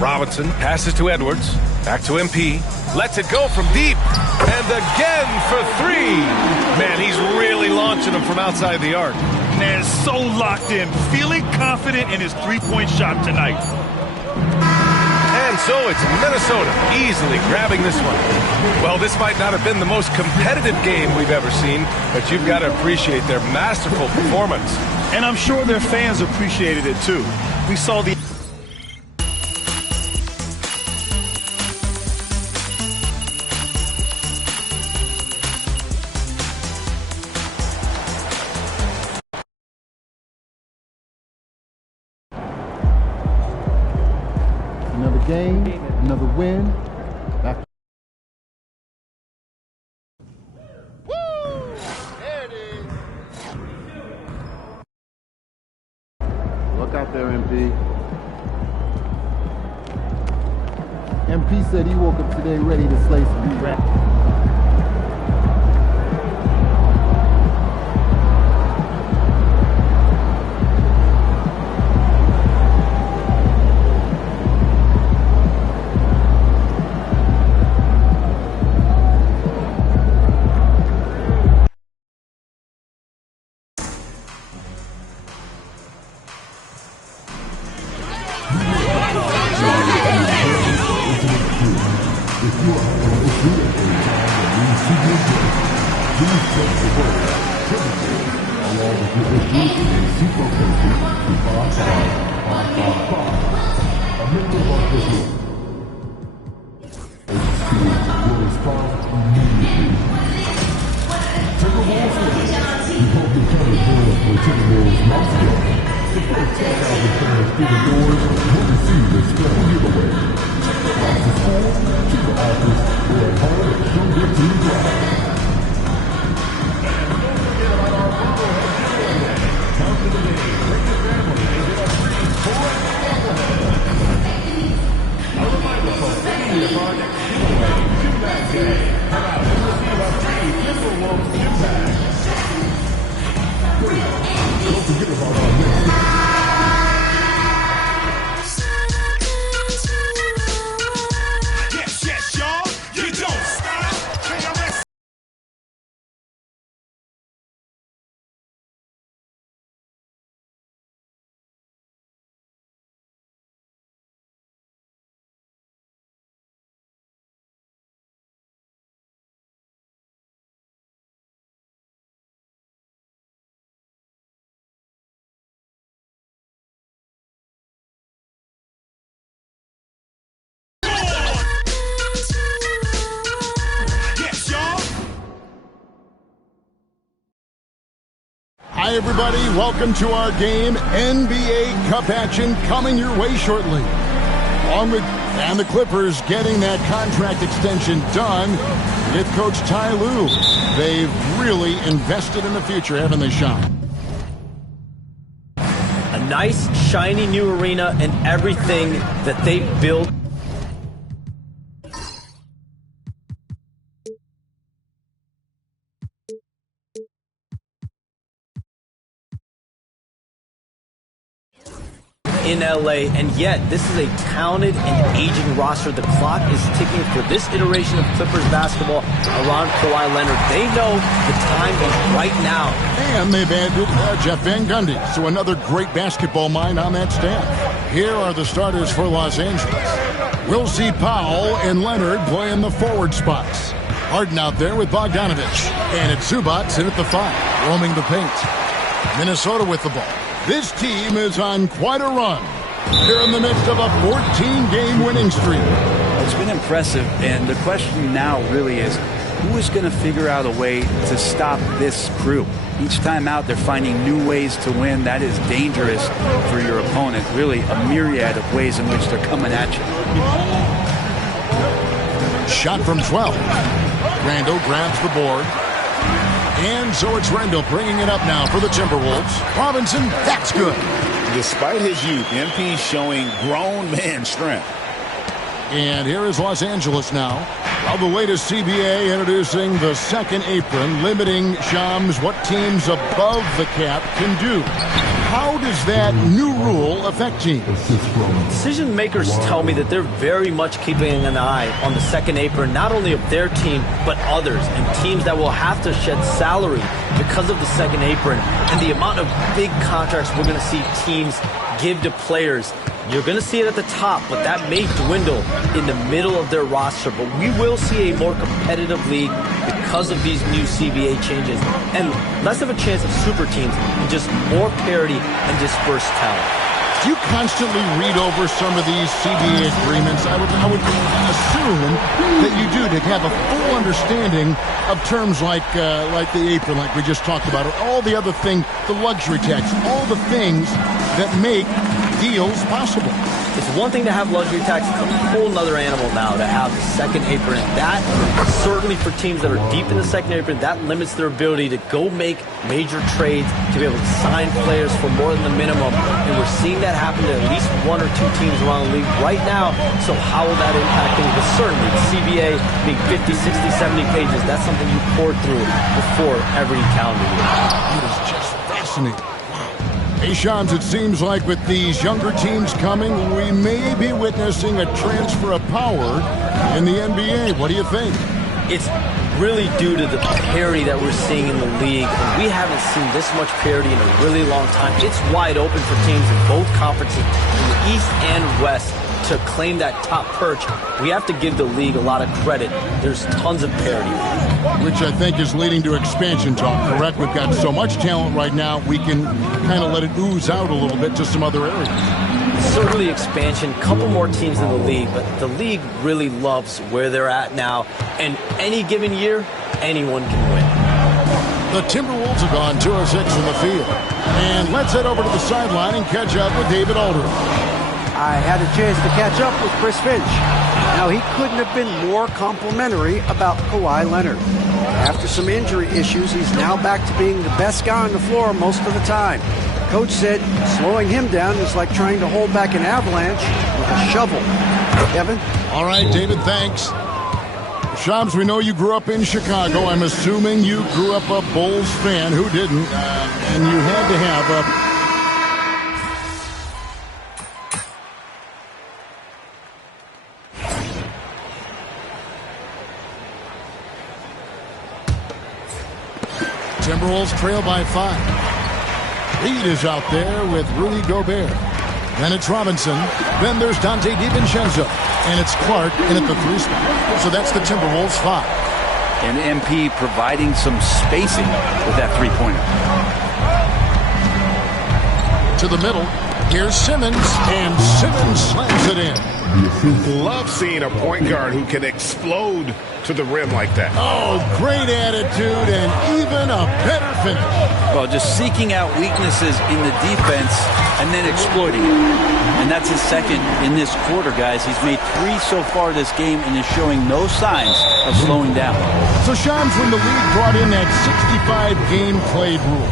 Robinson passes to Edwards. Back to MP. Lets it go from deep. And again for three. Man, he's really launching them from outside the arc. Man, so locked in, feeling confident in his three-point shot tonight. And so it's Minnesota easily grabbing this one. Well, this might not have been the most competitive game we've ever seen, but you've got to appreciate their masterful performance. And I'm sure their fans appreciated it too. We saw the Another game, another win. Back. Look out there, MP. MP said he woke up today ready to slay some rap. Hi, everybody. Welcome to our game. NBA Cup action coming your way shortly. And the Clippers getting that contract extension done with Coach Ty Lue. They've really invested in the future, haven't they, Sean? A nice, shiny new arena and everything that they built. In LA, and yet this is a talented and aging roster. The clock is ticking for this iteration of Clippers basketball around Kawhi Leonard. They know the time is right now. And they've added Jeff Van Gundy, so another great basketball mind on that staff. Here are the starters for Los Angeles. We'll see Powell and Leonard play in the forward spots. Harden out there with Bogdanovich. And it's Zubac in at the 5, roaming the paint. Minnesota with the ball. This team is on quite a run. They're in the midst of a 14-game winning streak. It's been impressive, and the question now really is, who is going to figure out a way to stop this crew? Each time out, they're finding new ways to win. That is dangerous for your opponent. Really, a myriad of ways in which they're coming at you. Shot from 12. Randall grabs the board. And so it's Randall bringing it up now for the Timberwolves. Robinson, that's good. Despite his youth, MP showing grown man strength. And here is Los Angeles now. Well, the latest CBA introducing the second apron, limiting, Shams, what teams above the cap can do. How does that new rule affect teams? Decision makers tell me that they're very much keeping an eye on the second apron, not only of their team, but others, and teams that will have to shed salary because of the second apron and the amount of big contracts we're going to see teams give to players. You're going to see it at the top, but that may dwindle in the middle of their roster. But we will see a more competitive league because of these new CBA changes and less of a chance of super teams and just more parity and dispersed talent. Do you constantly read over some of these CBA agreements? I would assume that you do, to have a full understanding of terms like the apron, like we just talked about, or all the other things, the luxury tax, all the things that make deals possible. It's one thing to have luxury tax. It's a whole nother animal now to have the second apron. That, certainly for teams that are deep in the second apron, that limits their ability to go make major trades, to be able to sign players for more than the minimum. And we're seeing that happen to at least one or two teams around the league right now. So how will that impact things? But certainly the CBA being 50, 60, 70 pages, that's something you pour through before every calendar year. It is just fascinating. Hey, Shams, it seems like with these younger teams coming, we may be witnessing a transfer of power in the NBA. What do you think? It's really due to the parity that we're seeing in the league. And we haven't seen this much parity in a really long time. It's wide open for teams in both conferences, in the East and West, to claim that top perch. We have to give the league a lot of credit. There's tons of parity. Which I think is leading to expansion talk, correct? We've got so much talent right now, we can kind of let it ooze out a little bit to some other areas. Certainly expansion, a couple more teams in the league, but the league really loves where they're at now. And any given year, anyone can win. The Timberwolves have gone 2 of 6 in the field. And let's head over to the sideline and catch up with David Aldridge. I had a chance to catch up with Chris Finch. Now, he couldn't have been more complimentary about Kawhi Leonard. After some injury issues, he's now back to being the best guy on the floor most of the time. Coach said slowing him down is like trying to hold back an avalanche with a shovel. Kevin? All right, David, thanks. Shams, we know you grew up in Chicago. I'm assuming you grew up a Bulls fan. Who didn't? And you had to have a... Timberwolves trail by 5. Reed is out there with Rudy Gobert. Then it's Robinson. Then there's Dante DiVincenzo. And it's Clark in at the 3 spot. So that's the Timberwolves 5. And MP providing some spacing with that three-pointer. To the middle. Here's Simmons. And Simmons slams it in. Love seeing a point guard who can explode to the rim like that. Oh, great attitude and even a better finish. Well, just seeking out weaknesses in the defense and then exploiting it. And that's his second in this quarter, guys. He's made 3 so far this game and is showing no signs of slowing down. So Shams, when the league brought in that 65 game played rule,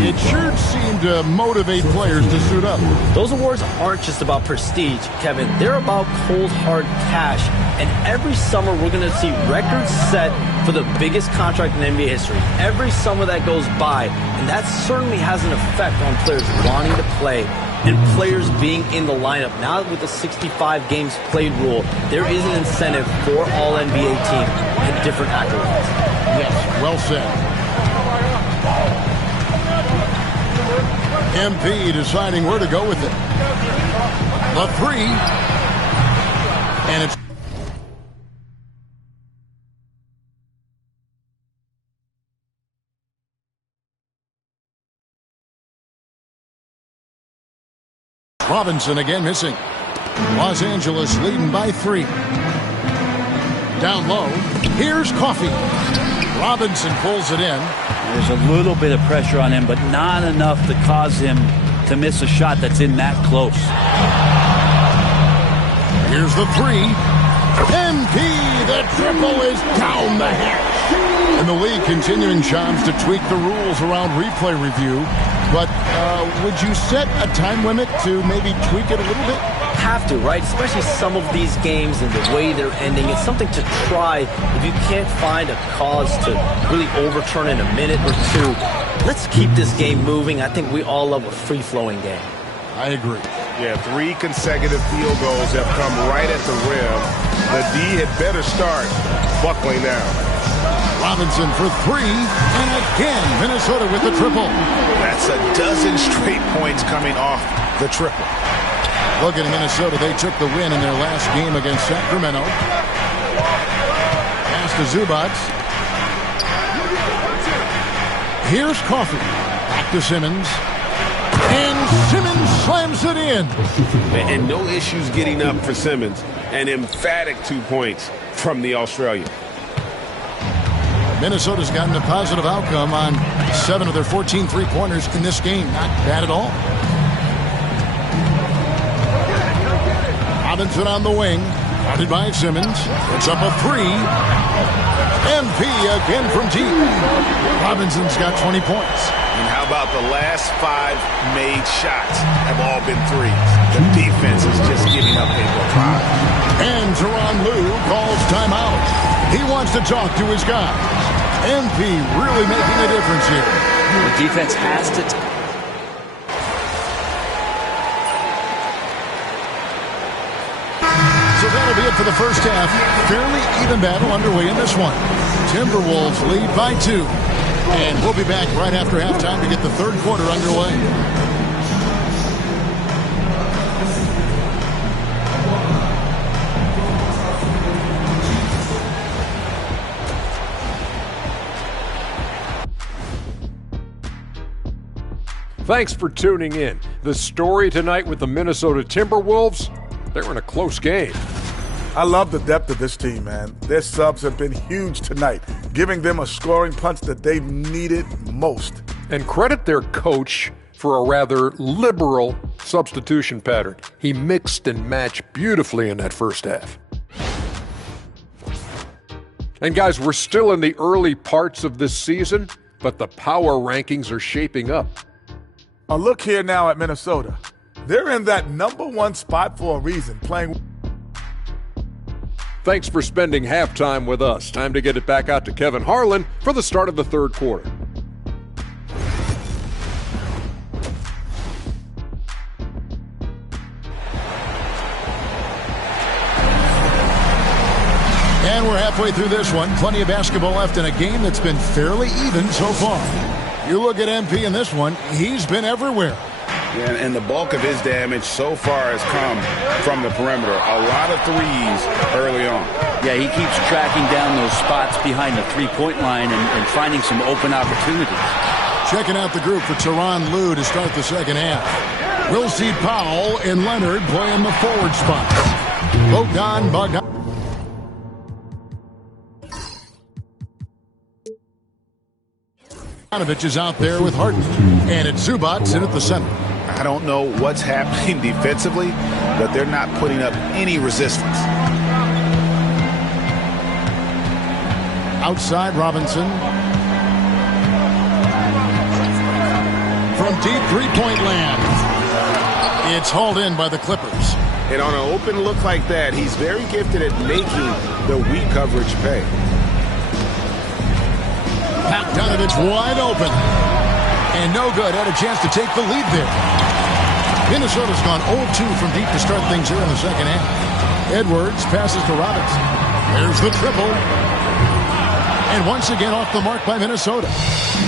it sure seemed to motivate players to suit up. Those awards aren't just about prestige, Kevin. They're about cold, hard cash. And every summer, we're going to see records set for the biggest contract in NBA history. Every summer that goes by. And that certainly has an effect on players wanting to play and players being in the lineup. Now with the 65 games played rule, there is an incentive for all NBA teams and different accolades. Yes, well said. MP deciding where to go with it. The three. And it's Robinson again missing. Los Angeles leading by 3. Down low. Here's Coffey. Robinson pulls it in. There's a little bit of pressure on him, but not enough to cause him to miss a shot that's in that close. Here's the 3. MP, the triple is down the hatch. And the league continuing, Shams, to tweak the rules around replay review. But would you set a time limit to maybe tweak it a little bit? Have to, right? Especially some of these games and the way they're ending. It's something to try. If you can't find a cause to really overturn in a minute or two, let's keep this game moving. I think we all love a free-flowing game. I agree. Yeah, 3 consecutive field goals have come right at the rim. The D had better start buckling down. Robinson for 3, and again, Minnesota with the triple. That's a dozen straight points coming off the triple. Look at Minnesota. They took the win in their last game against Sacramento. Pass to Zubac. Here's Coffey. Back to Simmons. And Simmons slams it in. And no issues getting up for Simmons. An emphatic 2 points from the Australian. Minnesota's gotten a positive outcome on 7 of their 14 three-pointers in this game. Not bad at all. Robinson on the wing. Guarded by Simmons. It's up a 3. MP again from deep. Robinson's got 20 points. And how about the last 5 made shots have all been threes? The defense is just giving up paper drive. And Tyronn Lue calls timeout. He wants to talk to his guys. MP really making a difference here. The defense has to... So that'll be it for the first half. Fairly even battle underway in this one. Timberwolves lead by 2. And we'll be back right after halftime to get the third quarter underway. Thanks for tuning in. The story tonight with the Minnesota Timberwolves, they're in a close game. I love the depth of this team, man. Their subs have been huge tonight, giving them a scoring punch that they needed most. And credit their coach for a rather liberal substitution pattern. He mixed and matched beautifully in that first half. And guys, we're still in the early parts of this season, but the power rankings are shaping up. A look here now at Minnesota. They're in that #1 spot for a reason, playing. Thanks for spending halftime with us. Time to get it back out to Kevin Harlan for the start of the third quarter. And we're halfway through this one. Plenty of basketball left in a game that's been fairly even so far. You look at MP in this one, he's been everywhere. Yeah, and the bulk of his damage so far has come from the perimeter. A lot of threes early on. Yeah, he keeps tracking down those spots behind the three-point line and finding some open opportunities. Checking out the group for Tyronn Lue to start the second half. We'll see Powell and Leonard playing the forward spots. Bogdan. Bogdanovic is out there with Harden. And it's Zubac in at the center. I don't know what's happening defensively, but they're not putting up any resistance. Outside, Robinson. From deep three-point land. It's hauled in by the Clippers. And on an open look like that, he's very gifted at making the weak coverage pay. Bogdanovic wide open. And no good. Had a chance to take the lead there. Minnesota's gone 0-2 from deep to start things here in the second half. Edwards passes to Robinson. There's the triple. And once again off the mark by Minnesota.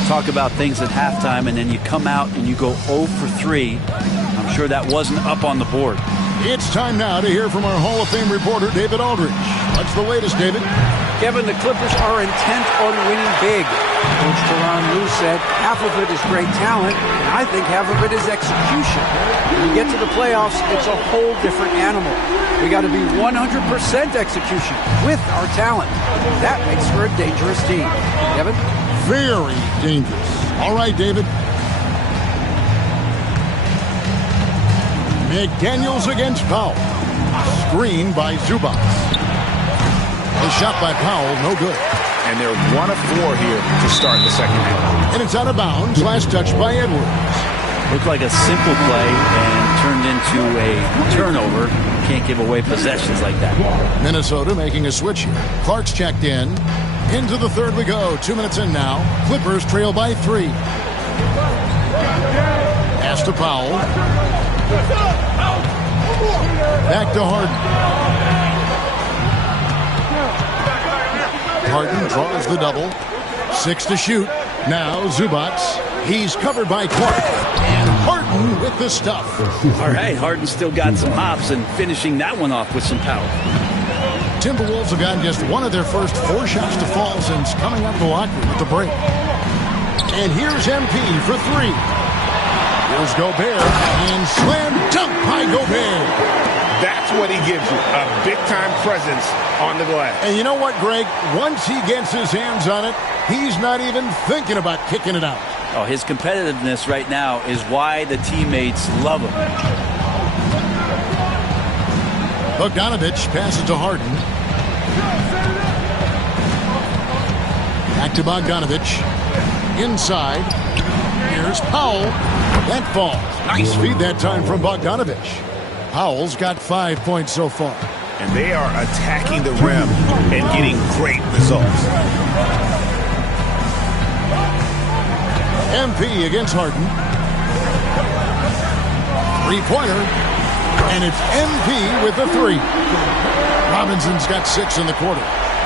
Talk about things at halftime, and then you come out and you go 0 for 3. I'm sure that wasn't up on the board. It's time now to hear from our Hall of Fame reporter, David Aldridge. What's the latest, David? Kevin, the Clippers are intent on winning big. Coach Tyronn Lue said half of it is great talent, and I think half of it is execution. When you get to the playoffs, it's a whole different animal. We got to be 100% execution with our talent. That makes for a dangerous team. Kevin? Very dangerous. All right, David. McDaniels against Powell. Screen by Zubac. The shot by Powell, no good. And they're 1 of 4 here to start the second half. And it's out of bounds. Last touch by Edwards. Looked like a simple play and turned into a turnover. Can't give away possessions like that. Minnesota making a switch here. Clark's checked in. Into the third we go. 2 minutes in now. Clippers trail by 3. Pass to Powell. Back to Harden. Harden draws the double. 6 to shoot. Now Zubac. He's covered by Clark. And Harden with the stuff. All right, Harden still got some hops and finishing that one off with some power. Timberwolves have gotten just one of their first 4 shots to fall since coming out of the locker room at the break. And here's MP for 3. Here's Gobert, and slam dunk by Gobert. That's what he gives you, a big-time presence on the glass. And you know what, Greg? Once he gets his hands on it, he's not even thinking about kicking it out. Oh, his competitiveness right now is why the teammates love him. Bogdanovich passes to Harden. Back to Bogdanovich. Inside. Here's Powell. That falls. Nice feed that time from Bogdanovich. Powell's got 5 points so far. And they are attacking the rim and getting great results. MP against Harden. 3-pointer. And it's MP with the 3. Robinson's got 6 in the quarter.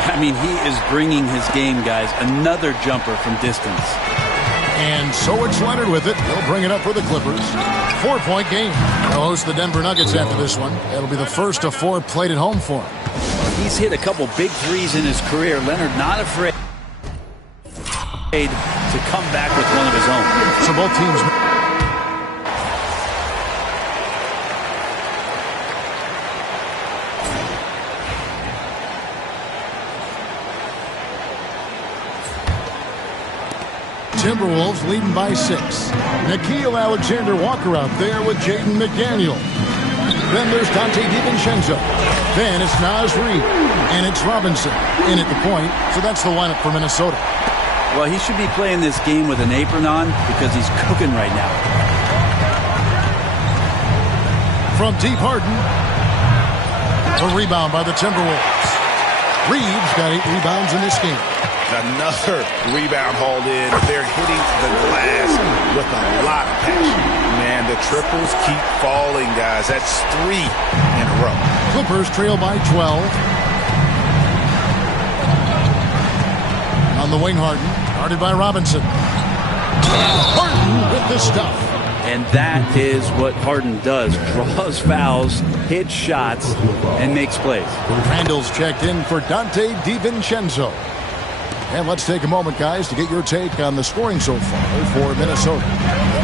I mean, he is bringing his game, guys. Another jumper from distance. And so it's Leonard with it. He'll bring it up for the Clippers. 4-point game. They'll host the Denver Nuggets after this one. It'll be the first of 4 played at home for him. He's hit a couple big threes in his career. Leonard not afraid to come back with one of his own. So both teams... Timberwolves leading by 6. Nickeil Alexander-Walker out there with Jaden McDaniel. Then there's Dante DiVincenzo. Then it's Naz Reid. And it's Robinson in at the point. So that's the lineup for Minnesota. Well, he should be playing this game with an apron on because he's cooking right now. From deep, Harden. A rebound by the Timberwolves. Reeves got 8 rebounds in this game. Another rebound hauled in. They're hitting the glass with a lot of passion. Man, the triples keep falling, guys. That's 3 in a row. Clippers trail by 12. On the wing, Harden. Guarded by Robinson. Harden with the stuff. And that is what Harden does. Draws fouls, hits shots, and makes plays. Randall's checked in for Dante DiVincenzo. And let's take a moment, guys, to get your take on the scoring so far for Minnesota.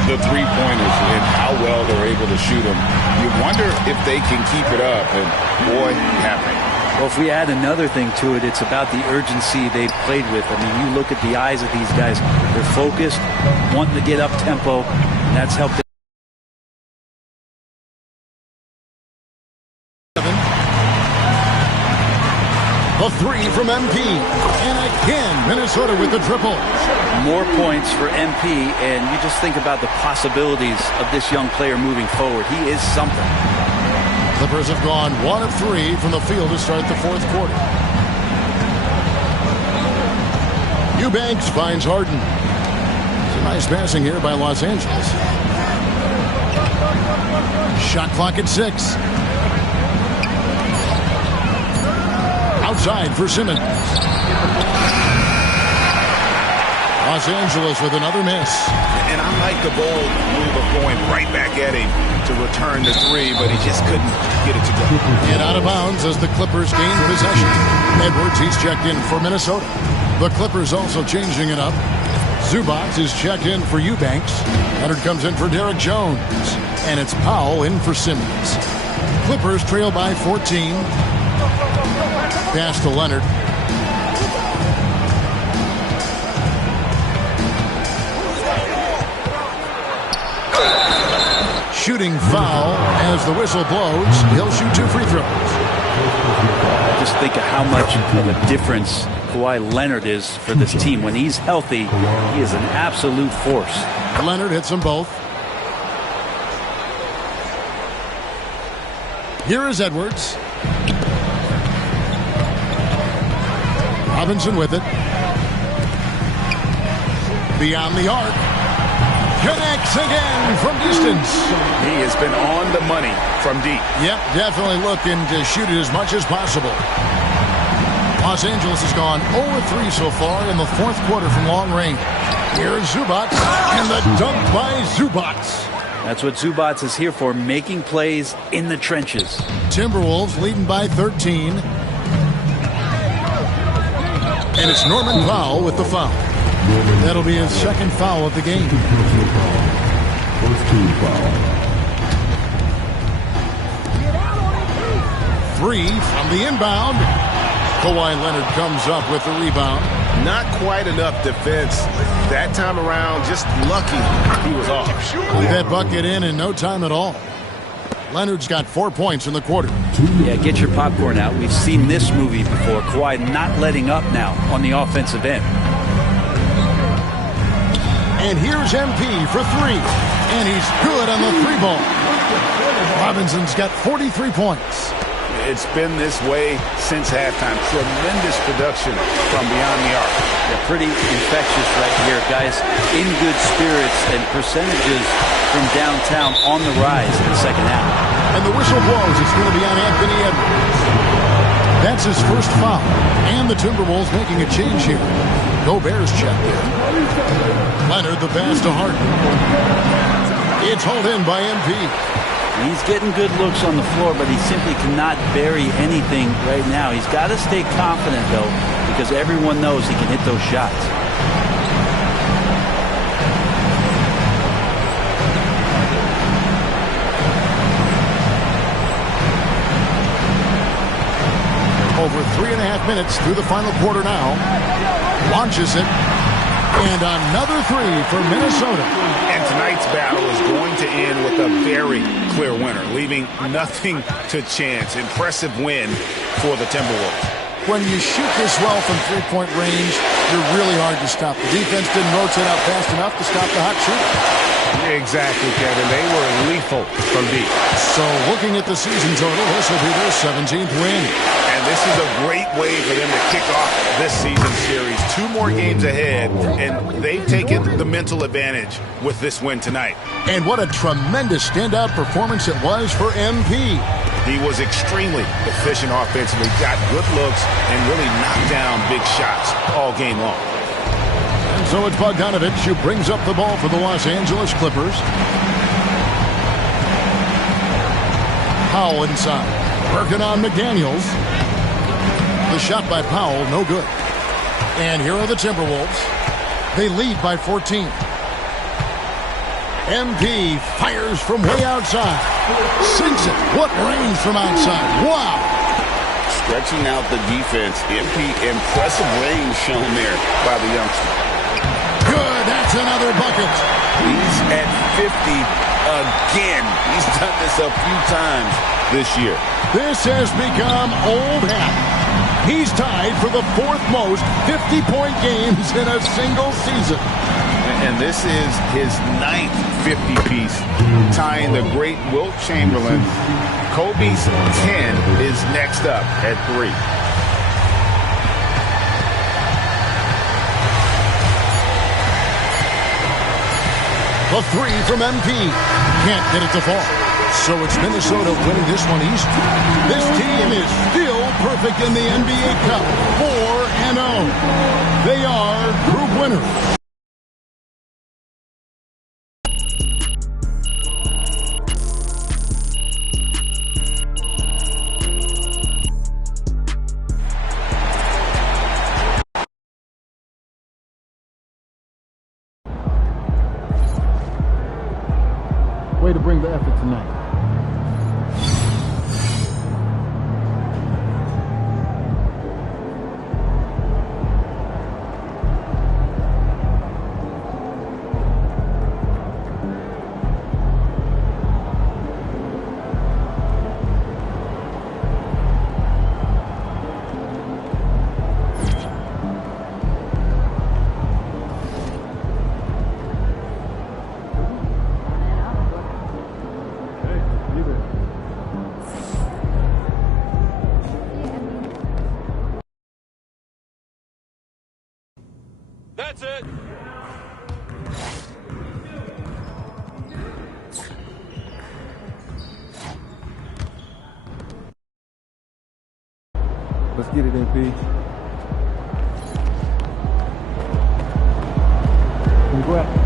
The 3-pointers and how well they're able to shoot them. You wonder if they can keep it up, and boy, have they. Well, if we add another thing to it, it's about the urgency they've played with. I mean, you look at the eyes of these guys. They're focused, wanting to get up tempo, and that's helped them. A 3 from MP. And again, Minnesota with the triple. More points for MP, and you just think about the possibilities of this young player moving forward. He is something. Clippers have gone 1 of 3 from the field to start the 4th quarter. Eubanks finds Harden. Some nice passing here by Los Angeles. Shot clock at 6. Outside for Simmons. Los Angeles with another miss. And I like the bold move of going right back at him to return the three, but he just couldn't get it to go. And out of bounds as the Clippers gain possession. Edwards, he's checked in for Minnesota. The Clippers also changing it up. Zubac is checked in for Eubanks. Leonard comes in for Derek Jones. And it's Powell in for Simmons. Clippers trail by 14. Pass to Leonard. Shooting foul as the whistle blows. He'll shoot 2 free throws. Just think of how much of a difference Kawhi Leonard is for this team. When he's healthy, he is an absolute force. Leonard hits them both. Here is Edwards. Robinson with it. Beyond the arc. Connects again from distance. He has been on the money from deep. Yep, definitely looking to shoot it as much as possible. Los Angeles has gone 0-3 so far in the fourth quarter from long range. Here is Zubac, and the dunk by Zubac. That's what Zubac is here for, making plays in the trenches. Timberwolves leading by 13. And it's Norman Powell with the foul. That'll be his second foul of the game. First team foul. 3 from the inbound. Kawhi Leonard comes up with the rebound. Not quite enough defense that time around. Just lucky he was off. That bucket in no time at all. Leonard's got 4 points in the quarter. Yeah, get your popcorn out. We've seen this movie before. Kawhi not letting up now on the offensive end. And here's MP for 3. And he's good on the 3 ball. Robinson's got 43 points. It's been this way since halftime. Tremendous production from beyond the arc. They're pretty infectious right here, guys. In good spirits and percentages from downtown on the rise in the second half. And the whistle blows. It's going to be on Anthony Edwards. That's his first foul. And the Timberwolves making a change here. Gobert's checked in. Leonard the pass to Harden. It's hauled in by MP. He's getting good looks on the floor, but he simply cannot bury anything right now. He's got to stay confident, though, because everyone knows he can hit those shots. Over 3.5 minutes through the final quarter now. Launches it. And another 3 for Minnesota. And tonight's battle is going to end with a very clear winner, leaving nothing to chance. Impressive win for the Timberwolves. When you shoot this well from three-point range, you're really hard to stop. The defense didn't rotate out fast enough to stop the hot shooter. Exactly, Kevin. They were lethal from deep. So looking at the season total, this will be their 17th win. And this is a great way for them to kick off this season series. 2 more games ahead, and they've taken the mental advantage with this win tonight. And what a tremendous standout performance it was for MP. He was extremely efficient offensively, got good looks, and really knocked down big shots all game long. And so it's Bogdanovich who brings up the ball for the Los Angeles Clippers. Powell inside. Working on McDaniels. The shot by Powell, no good. And here are the Timberwolves. They lead by 14. MP fires from way outside. Sinks it. What range from outside. Wow. Stretching out the defense. MP, impressive range shown there by the youngster. Good. That's another bucket. He's at 50 again. He's done this a few times this year. This has become old hat. He's tied for the 4th most 50-point games in a single season. And this is his 9th 50-piece, tying the great Wilt Chamberlain. Kobe's 10 is next up at 3. The 3 from MP. Can't get it to fall. So it's Minnesota winning this one east. This team is still perfect in the NBA Cup. 4-0. They are group winners. That's it. Let's get it, MP. Congrats.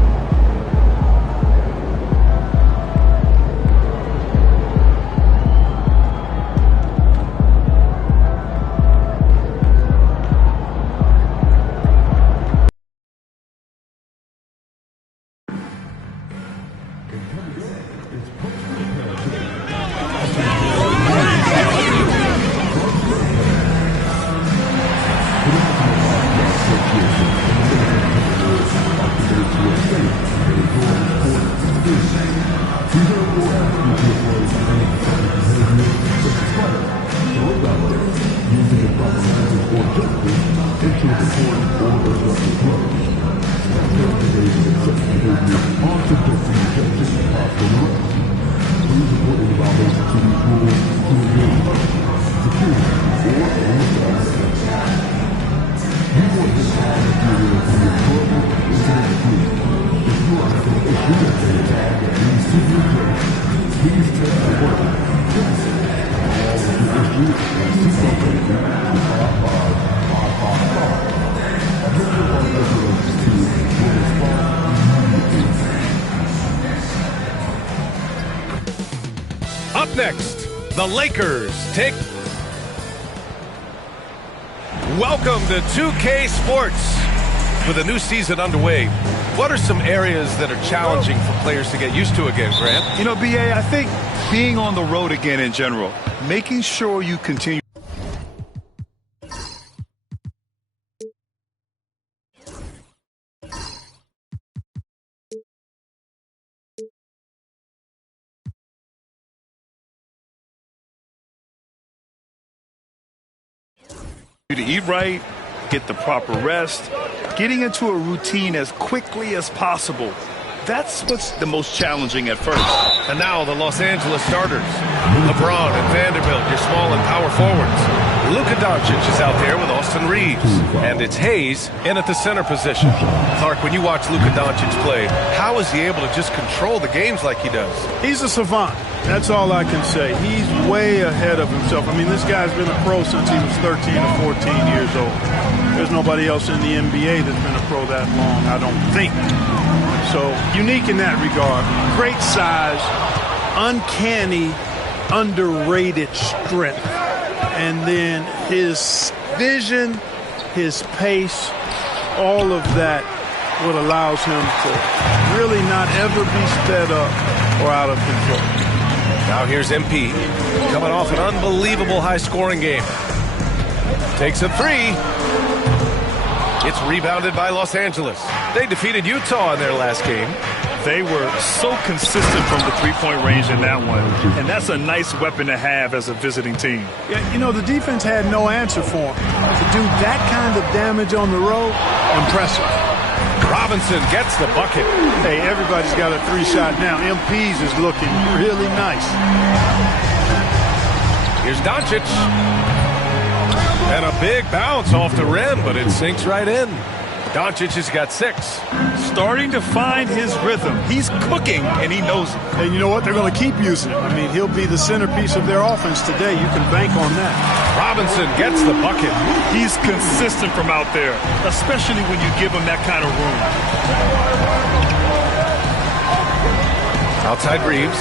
Up next, the Lakers take... Welcome to 2K Sports. With a new season underway, what are some areas that are challenging for players to get used to again, Grant? You know, BA, I think being on the road again in general, making sure you continue to eat right, get the proper rest, getting into a routine as quickly as possible. That's what's the most challenging at first. And now the Los Angeles starters. LeBron and Vanderbilt, your small and power forwards. Luka Doncic is out there with Austin Reeves. And it's Hayes in at the center position. Clark, when you watch Luka Doncic play, how is he able to just control the games like he does? He's a savant. That's all I can say. He's way ahead of himself. I mean, this guy's been a pro since he was 13 or 14 years old. There's nobody else in the NBA that's been a pro that long, I don't think. So, unique in that regard. Great size, uncanny, underrated strength. And then his vision, his pace, all of that what allows him to really not ever be sped up or out of control. Now here's MP, coming off an unbelievable high-scoring game. Takes a three. It's rebounded by Los Angeles. They defeated Utah in their last game. They were so consistent from the three-point range in that one, and that's a nice weapon to have as a visiting team. Yeah, you know, the defense had no answer for him. To do that kind of damage on the road, impressive. Robinson gets the bucket. Hey, everybody's got a three-shot now. MP's is looking really nice. Here's Doncic. And a big bounce off the rim, but it sinks right in. Doncic has got 6. Starting to find his rhythm. He's cooking, and he knows it. And you know what? They're going to keep using him. I mean, he'll be the centerpiece of their offense today. You can bank on that. Robinson gets the bucket. He's consistent from out there, especially when you give him that kind of room. Outside Reeves.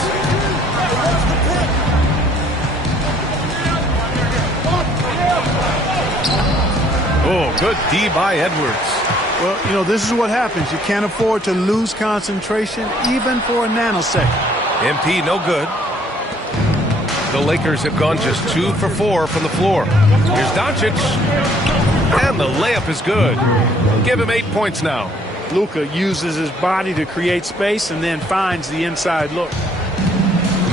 Oh, good D by Edwards. Well, you know, this is what happens. You can't afford to lose concentration even for a nanosecond. MP, no good. The Lakers have gone just 2 for 4 from the floor. Here's Doncic. And the layup is good. Give him 8 points now. Luka uses his body to create space and then finds the inside look.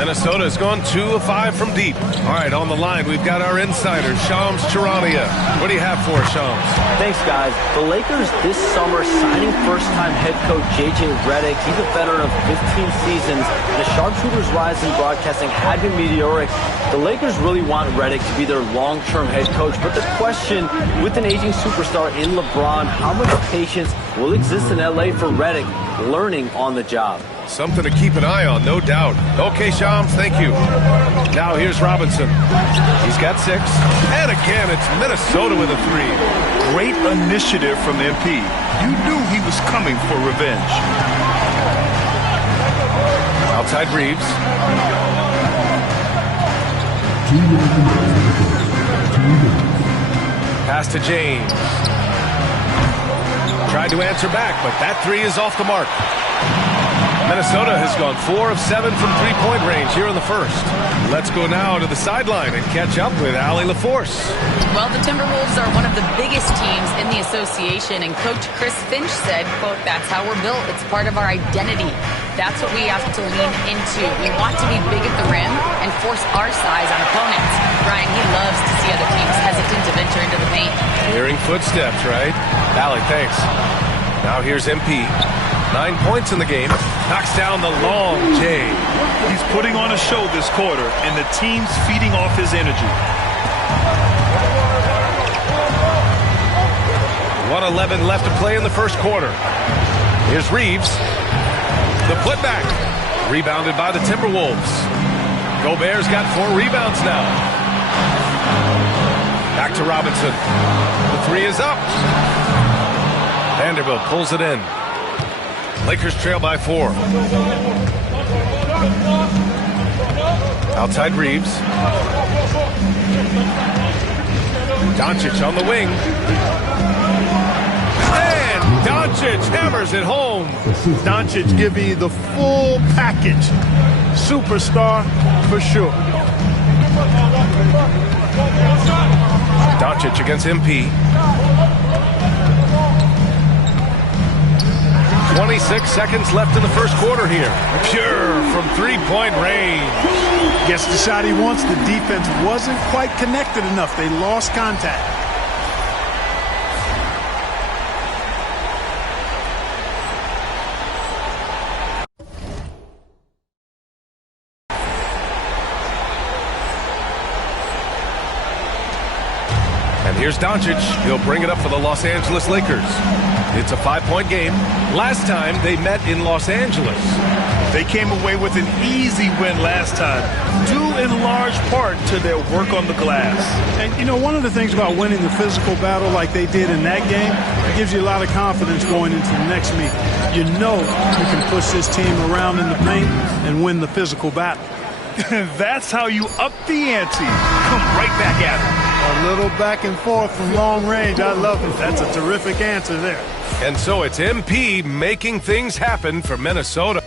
Minnesota has gone 2 of 5 from deep. All right, on the line, we've got our insider, Shams Charania. What do you have for us, Shams? Thanks, guys. The Lakers this summer signing first-time head coach J.J. Redick. He's a veteran of 15 seasons. The sharpshooter's rise in broadcasting had been meteoric. The Lakers really want Redick to be their long-term head coach. But the question, with an aging superstar in LeBron, how much patience will exist in L.A. for Redick learning on the job? Something to keep an eye on, no doubt. Okay, Shams, thank you. Now here's Robinson. He's got 6. And again, it's Minnesota with a 3. Great initiative from MP. You knew he was coming for revenge. Outside Reeves. Pass to James. Tried to answer back, but that 3 is off the mark. Minnesota has gone 4 of 7 from three-point range here in the first. Let's go now to the sideline and catch up with Allie LaForce. Well, the Timberwolves are one of the biggest teams in the association, and Coach Chris Finch said, quote, "That's how we're built. It's part of our identity. That's what we have to lean into. We want to be big at the rim and force our size on opponents." Brian, he loves to see other teams hesitant to venture into the paint. Hearing footsteps, right? Allie, thanks. Now here's MP. 9 points in the game. Knocks down the long J. He's putting on a show this quarter, and the team's feeding off his energy. 1:11 left to play in the first quarter. Here's Reeves. The putback. Rebounded by the Timberwolves. Gobert's got 4 rebounds now. Back to Robinson. The 3 is up. Vanderbilt pulls it in. Lakers trail by 4. Outside Reeves. Doncic on the wing. And Doncic hammers it home. Doncic giving you the full package. Superstar for sure. Doncic against MP. 26 seconds left in the first quarter here. Pure from three-point range. Gets the shot he wants. The defense wasn't quite connected enough. They lost contact. And here's Doncic. He'll bring it up for the Los Angeles Lakers. It's a 5-point game. Last time they met in Los Angeles. They came away with an easy win last time, due in large part to their work on the glass. And, you know, one of the things about winning the physical battle like they did in that game, it gives you a lot of confidence going into the next meet. You know you can push this team around in the paint and win the physical battle. That's how you up the ante. Come right back at it. A little back and forth from long range. I love it. That's a terrific answer there. And so it's MP making things happen for Minnesota.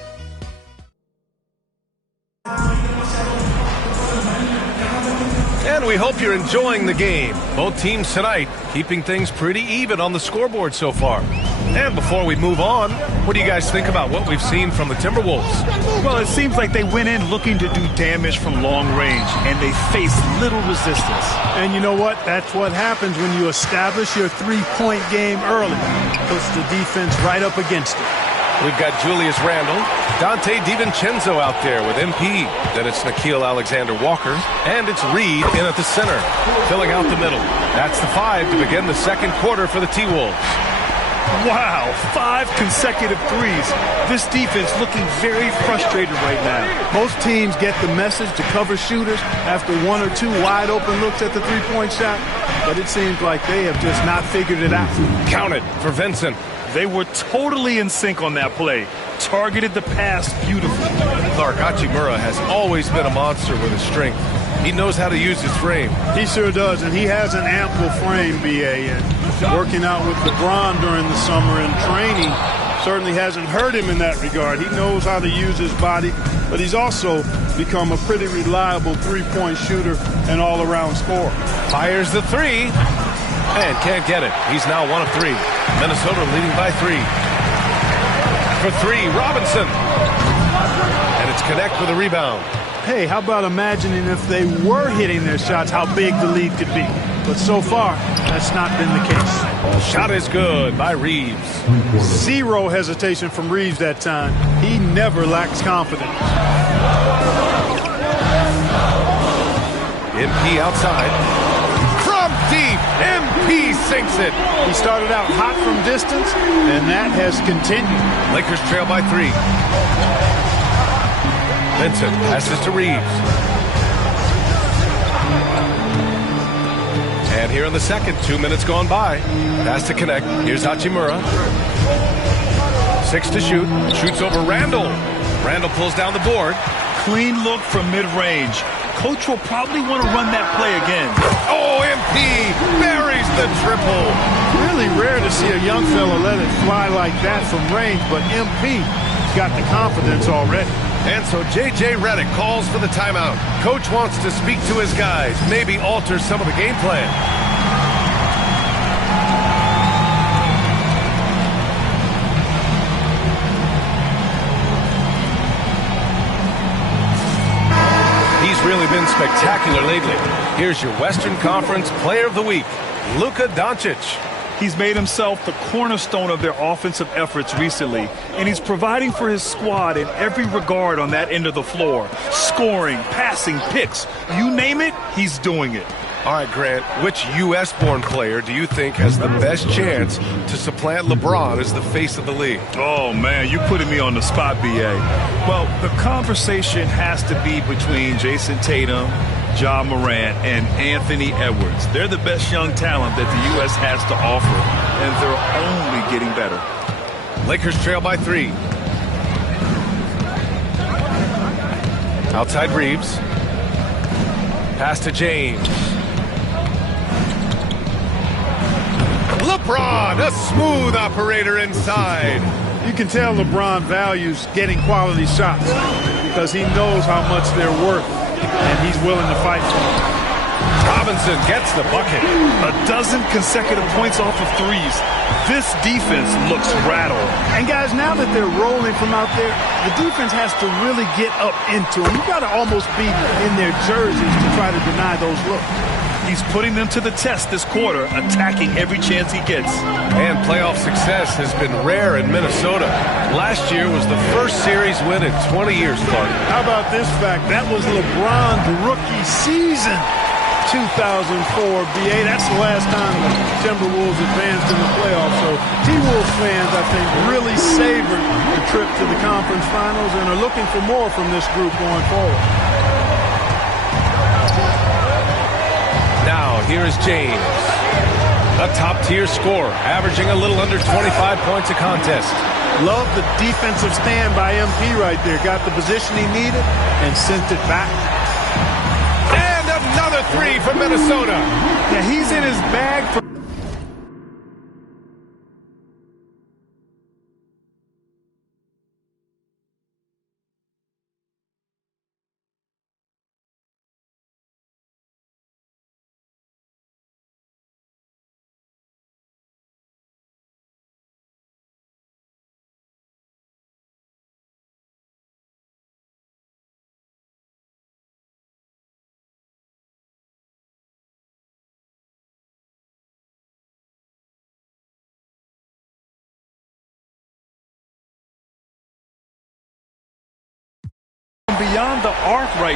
And we hope you're enjoying the game. Both teams tonight keeping things pretty even on the scoreboard so far. And before we move on, what do you guys think about what we've seen from the Timberwolves? Well, it seems like they went in looking to do damage from long range, and they faced little resistance. And you know what? That's what happens when you establish your three-point game early. Puts the defense right up against it. We've got Julius Randle, Dante DiVincenzo out there with MP. Then it's Nickeil Alexander-Walker, and it's Reed in at the center, filling out the middle. That's the 5 to begin the second quarter for the T-Wolves. Wow, 5 consecutive threes. This defense looking very frustrated right now. Most teams get the message to cover shooters after 1 or 2 wide open looks at the three-point shot, but it seems like they have just not figured it out. Counted for Vincent. They were totally in sync on that play. Targeted the pass beautifully. Clark Hachimura has always been a monster with his strength. He knows how to use his frame. He sure does, and he has an ample frame, B.A. And working out with LeBron during the summer and training certainly hasn't hurt him in that regard. He knows how to use his body, but he's also become a pretty reliable three-point shooter and all-around scorer. Fires the 3. And can't get it. He's now 1 of 3. Minnesota leading by 3. For 3, Robinson. And it's Connect with a rebound. Hey, how about imagining if they were hitting their shots, how big the lead could be? But so far, that's not been the case. Shot is good by Reeves. Zero hesitation from Reeves that time. He never lacks confidence. MP outside. From deep, MP sinks it. He started out hot from distance, and that has continued. Lakers trail by 3. Vincent passes to Reeves. And here in the second, 2 minutes gone by. Pass to connect. Here's Hachimura. 6 to shoot. Shoots over Randall. Randall pulls down the board. Clean look from mid-range. Coach will probably want to run that play again. Oh, MP buries the triple. Really rare to see a young fella let it fly like that from range, but MP's got the confidence already. And so J.J. Redick calls for the timeout. Coach wants to speak to his guys, maybe alter some of the game plan. He's really been spectacular lately. Here's your Western Conference Player of the Week, Luka Doncic. He's made himself the cornerstone of their offensive efforts recently, and he's providing for his squad in every regard on that end of the floor. Scoring, passing, picks, you name it, he's doing it. All right, Grant, which U.S.-born player do you think has the best chance to supplant LeBron as the face of the league? Oh, man, you're putting me on the spot, B.A. Well, the conversation has to be between Jason Tatum, Ja Morant, and Anthony Edwards. They're the best young talent that the U.S. has to offer, and they're only getting better. Lakers trail by 3. Outside Reeves. Pass to James. LeBron, a smooth operator inside. You can tell LeBron values getting quality shots because he knows how much they're worth, and he's willing to fight for them. Robinson gets the bucket. A dozen consecutive points off of threes. This defense looks rattled. And guys, now that they're rolling from out there, the defense has to really get up into them. You've got to almost be in their jerseys to try to deny those looks. He's putting them to the test this quarter, attacking every chance he gets. And playoff success has been rare in Minnesota. Last year was the first series win in 20 years, Clark. How about this fact? That was LeBron's rookie season, 2004, BA. That's the last time the Timberwolves advanced in the playoffs. So T-Wolves fans, I think, really savored the trip to the conference finals and are looking for more from this group going forward. Now, here is James, a top-tier scorer, averaging a little under 25 points a contest. Love the defensive stand by MP right there. Got the position he needed and sent it back. And another 3 from Minnesota. Yeah, he's in his bag for beyond the arc right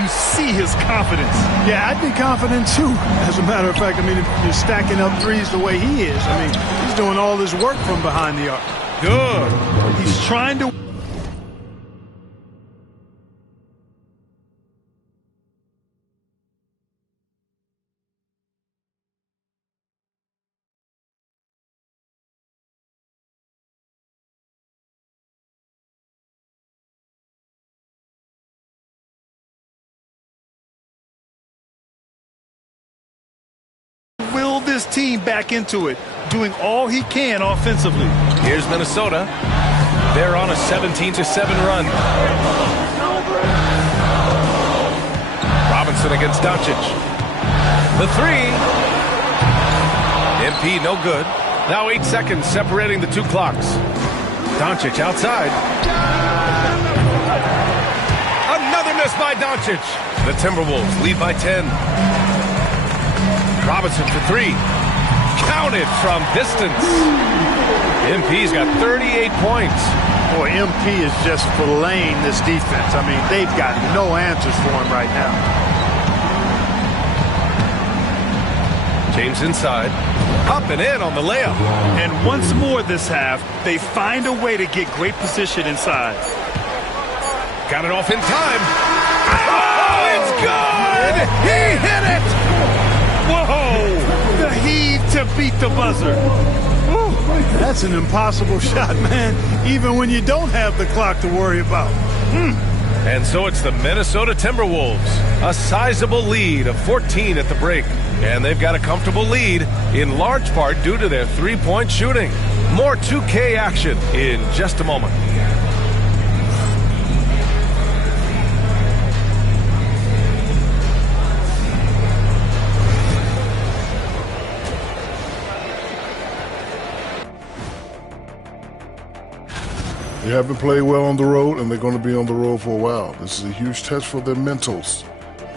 You see his confidence. Yeah, I'd be confident too. As a matter of fact, I mean, if you're stacking up threes the way he is, I mean, he's doing all this work from behind the arc. Good. He's trying to... will this team back into it, doing all he can offensively. Here's Minnesota. They're on a 17-7 run. Robinson against Doncic. The three. MP no good. Now 8 seconds separating the two clocks. Doncic outside. Another miss by Doncic. The Timberwolves lead by 10. Robinson for three. Counted from distance. MP's got 38 points. Boy, MP is just filleting this defense. I mean, they've got no answers for him right now. James inside. Up and in on the layup. And once more this half, they find a way to get great position inside. Got it off in time. Oh, it's good! He hit it! Whoa! The heave to beat the buzzer. Whew, that's an impossible shot, man, even when you don't have the clock to worry about. And so it's the Minnesota Timberwolves. A sizable lead of 14 at the break. And they've got a comfortable lead, in large part due to their three-point shooting. More 2K action in just a moment. They haven't played well on the road, and they're going to be on the road for a while. This is a huge test for their mentals.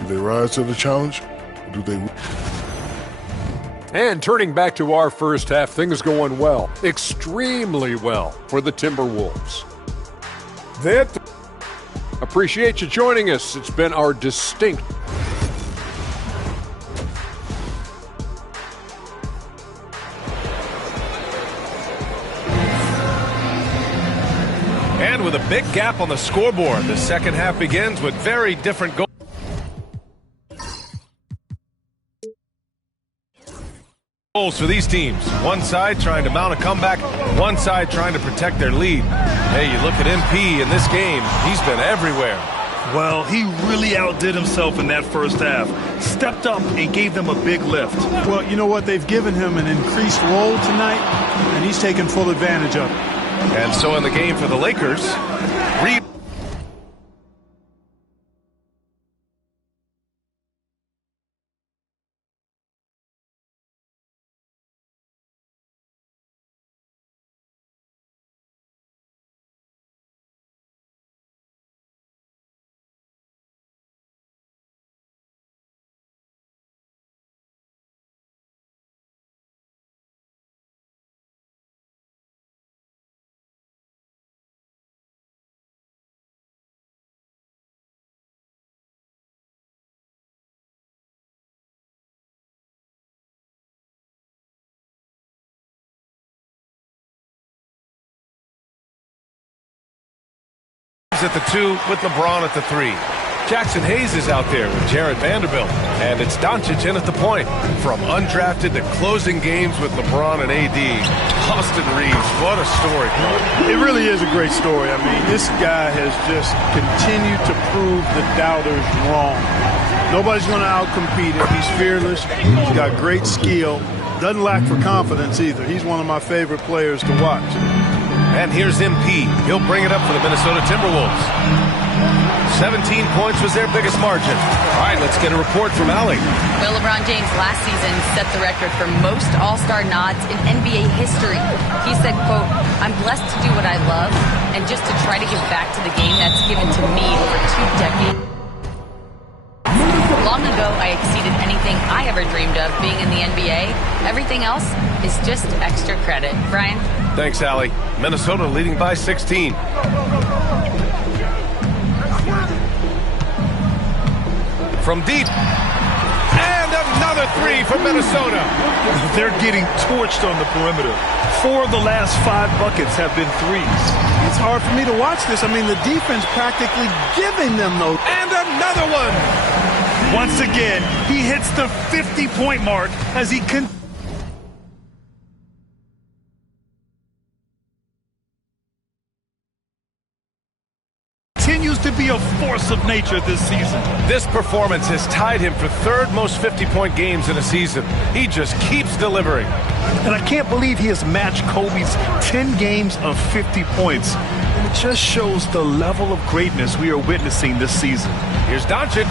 Do they rise to the challenge, or do they... And turning back to our first half, things going well. Extremely well for the Timberwolves. Appreciate you joining us. It's been our distinct... And with a big gap on the scoreboard, the second half begins with very different goals. For these teams. One side trying to mount a comeback, one side trying to protect their lead. Hey, you look at MP in this game, he's been everywhere. Well, he really outdid himself in that first half. Stepped up and gave them a big lift. Well, you know what? They've given him an increased role tonight, and he's taken full advantage of it. And so in the game for the Lakers, at the 2 with LeBron at the 3. Jackson Hayes is out there with Jared Vanderbilt. And it's Doncic in at the point. From undrafted to closing games with LeBron and AD. Austin Reeves, what a story. It really is a great story. I mean, this guy has just continued to prove the doubters wrong. Nobody's going to outcompete him. He's fearless. He's got great skill. Doesn't lack for confidence either. He's one of my favorite players to watch. And here's MP. He'll bring it up for the Minnesota Timberwolves. 17 points was their biggest margin. All right, let's get a report from Allie. Well, LeBron James last season set the record for most All-Star nods in NBA history. He said, quote, "I'm blessed to do what I love and just to try to give back to the game that's given to me over 2 decades. Long ago, I exceeded anything I ever dreamed of being in the NBA. Everything else is just extra credit." Brian? Thanks, Allie. Minnesota leading by 16. From deep. And another three for Minnesota. They're getting torched on the perimeter. 4 of the last 5 buckets have been threes. It's hard for me to watch this. I mean, the defense practically giving them those. And another one. Once again, he hits the 50-point mark as he continues to be a force of nature this season. This performance has tied him for 3rd most 50-point games in a season. He just keeps delivering. And I can't believe he has matched Kobe's 10 games of 50 points. And it just shows the level of greatness we are witnessing this season. Here's Doncic.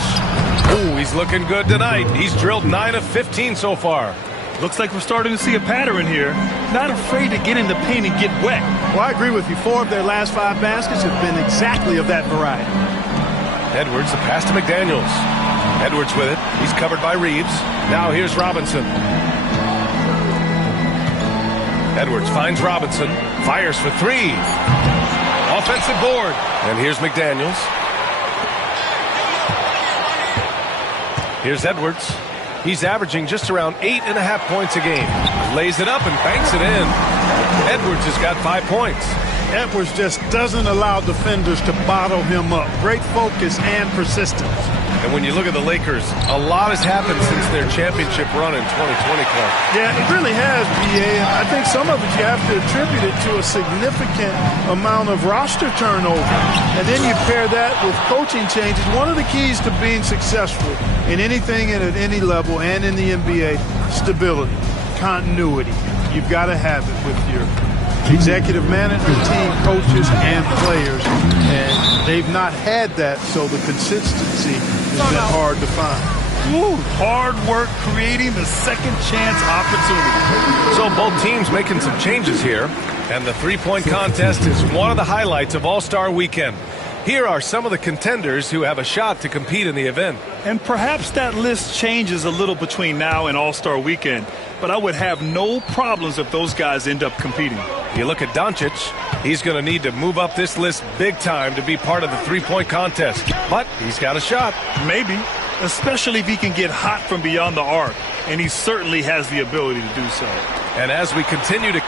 Ooh, he's looking good tonight. He's drilled 9 of 15 so far. Looks like we're starting to see a pattern here. Not afraid to get in the paint and get wet. Well, I agree with you. 4 of their last 5 baskets have been exactly of that variety. Edwards, the pass to McDaniels. Edwards with it. He's covered by Reeves. Now here's Robinson. Edwards finds Robinson. Fires for 3. Offensive board. And here's McDaniels. Here's Edwards. He's averaging just around 8.5 points a game. Lays it up and banks it in. Edwards has got 5 points. Edwards just doesn't allow defenders to bottle him up. Great focus and persistence. And when you look at the Lakers, a lot has happened since their championship run in 2020, Clark. Yeah, it really has, B.A. And I think some of it you have to attribute it to a significant amount of roster turnover. And then you pair that with coaching changes. One of the keys to being successful in anything and at any level and in the NBA, stability, continuity. You've got to have it with your executive manager, team, coaches, and players. And they've not had that, so the consistency has been hard to find. Ooh, hard work creating the second chance opportunity. So both teams making some changes here. And the three-point contest is one of the highlights of All-Star Weekend. Here are some of the contenders who have a shot to compete in the event. And perhaps that list changes a little between now and All-Star Weekend, but I would have no problems if those guys end up competing. You look at Doncic, he's going to need to move up this list big time to be part of the three-point contest. But he's got a shot. Maybe, especially if he can get hot from beyond the arc, and he certainly has the ability to do so. And as we continue to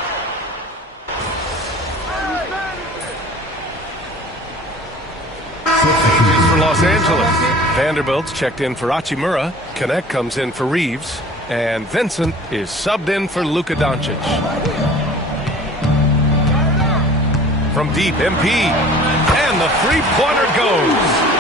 for Los Angeles. Vanderbilt's checked in for Hachimura. Connect comes in for Reeves. And Vincent is subbed in for Luka Doncic. From deep, MP. And the three-pointer goes.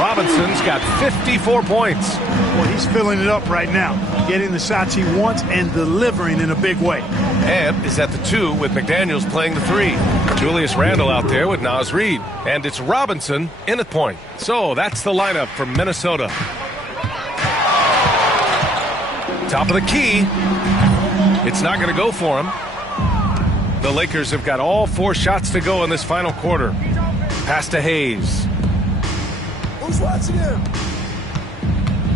Robinson's got 54 points. Well, he's filling it up right now. Getting the shots he wants and delivering in a big way. Ant is at the 2 with McDaniels playing the 3. Julius Randle out there with Naz Reid. And it's Robinson in at point. So that's the lineup for Minnesota. Top of the key. It's not going to go for him. The Lakers have got all 4 shots to go in this final quarter. Pass to Hayes. Who's watching him?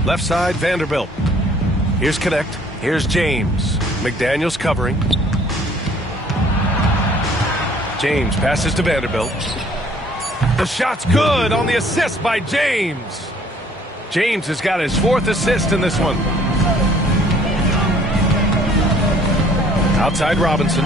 Left side, Vanderbilt. Here's Connect. Here's James. McDaniels covering. James passes to Vanderbilt. The shot's good on the assist by James. James has got his 4th assist in this one. Outside Robinson.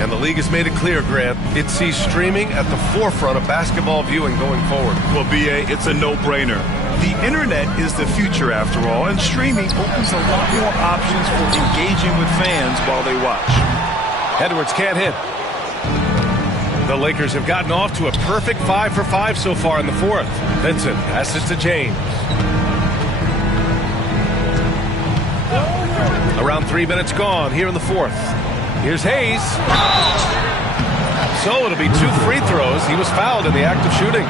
And the league has made it clear, Grant, it sees streaming at the forefront of basketball viewing going forward. Well, B.A., it's a no-brainer. The internet is the future, after all, and streaming opens a lot more options for engaging with fans while they watch. Edwards can't hit. The Lakers have gotten off to a perfect 5 for 5 so far in the 4th. Vincent passes to James. Around 3 minutes gone here in the 4th. Here's Hayes. So it'll be 2 free throws. He was fouled in the act of shooting.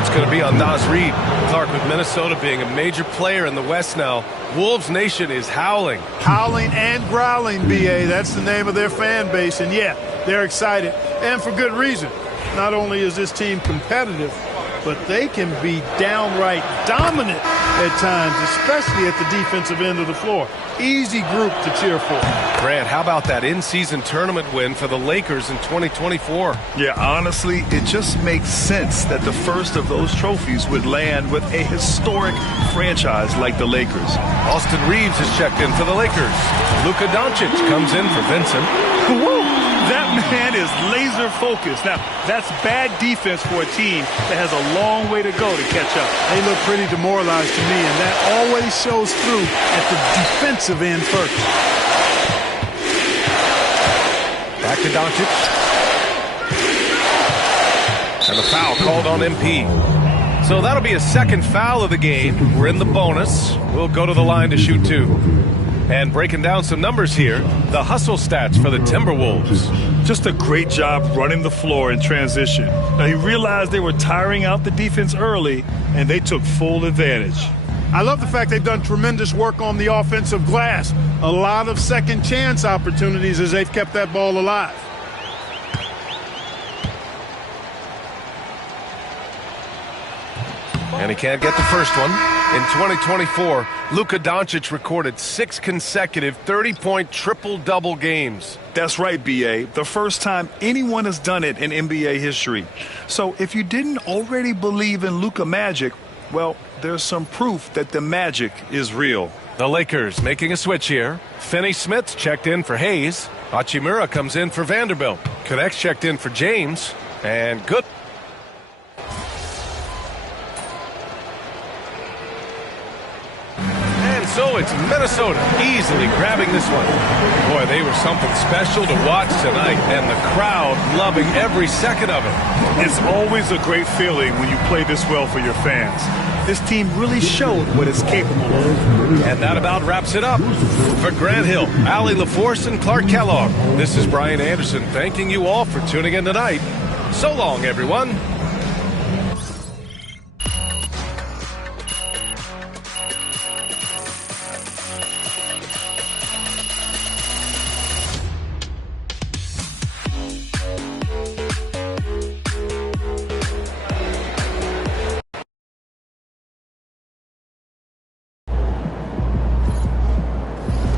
It's going to be on Naz Reid. Clark, with Minnesota being a major player in the West now, Wolves Nation is howling. Howling and growling, B.A. That's the name of their fan base. And, yeah, they're excited. And for good reason. Not only is this team competitive, but they can be downright dominant at times, especially at the defensive end of the floor. Easy group to cheer for. Grant, how about that in-season tournament win for the Lakers in 2024? Yeah, honestly, it just makes sense that the first of those trophies would land with a historic franchise like the Lakers. Austin Reeves is checked in for the Lakers. Luka Doncic comes in for Vincent. Woo! That man is laser focused. Now, that's bad defense for a team that has a long way to go to catch up. They look pretty demoralized to me, and that always shows through at the defensive end first. Back to Doncic. And the foul called on MP. So that'll be a second foul of the game. We're in the bonus. We'll go to the line to shoot two. And breaking down some numbers here, the hustle stats for the Timberwolves. Just a great job running the floor in transition. Now, he realized they were tiring out the defense early, and they took full advantage. I love the fact they've done tremendous work on the offensive glass. A lot of second chance opportunities as they've kept that ball alive. And he can't get the first one. In 2024, Luka Doncic recorded 6 consecutive 30-point triple-double games. That's right, B.A. The first time anyone has done it in NBA history. So if you didn't already believe in Luka Magic, well, there's some proof that the magic is real. The Lakers making a switch here. Finney-Smith checked in for Hayes. Hachimura comes in for Vanderbilt. Connects checked in for James. And good. So it's Minnesota easily grabbing this one. Boy, they were something special to watch tonight, and the crowd loving every second of it. It's always a great feeling when you play this well for your fans. This team really showed what it's capable of. And that about wraps it up. For Grant Hill, Allie LaForce, and Clark Kellogg, this is Brian Anderson thanking you all for tuning in tonight. So long, everyone.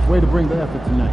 Way to bring the effort tonight.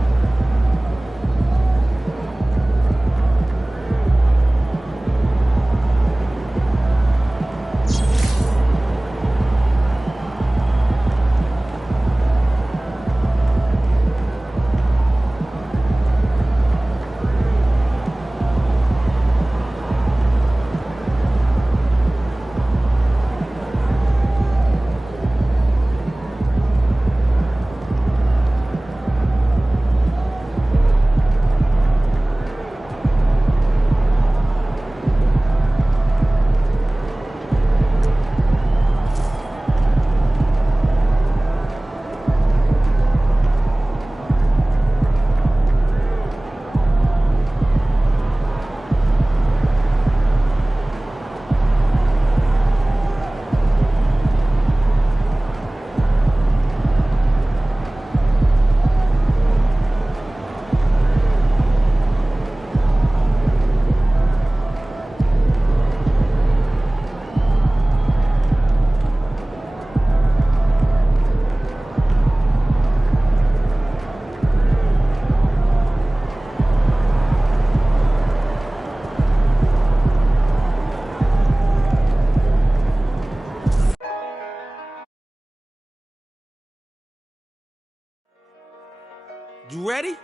You ready?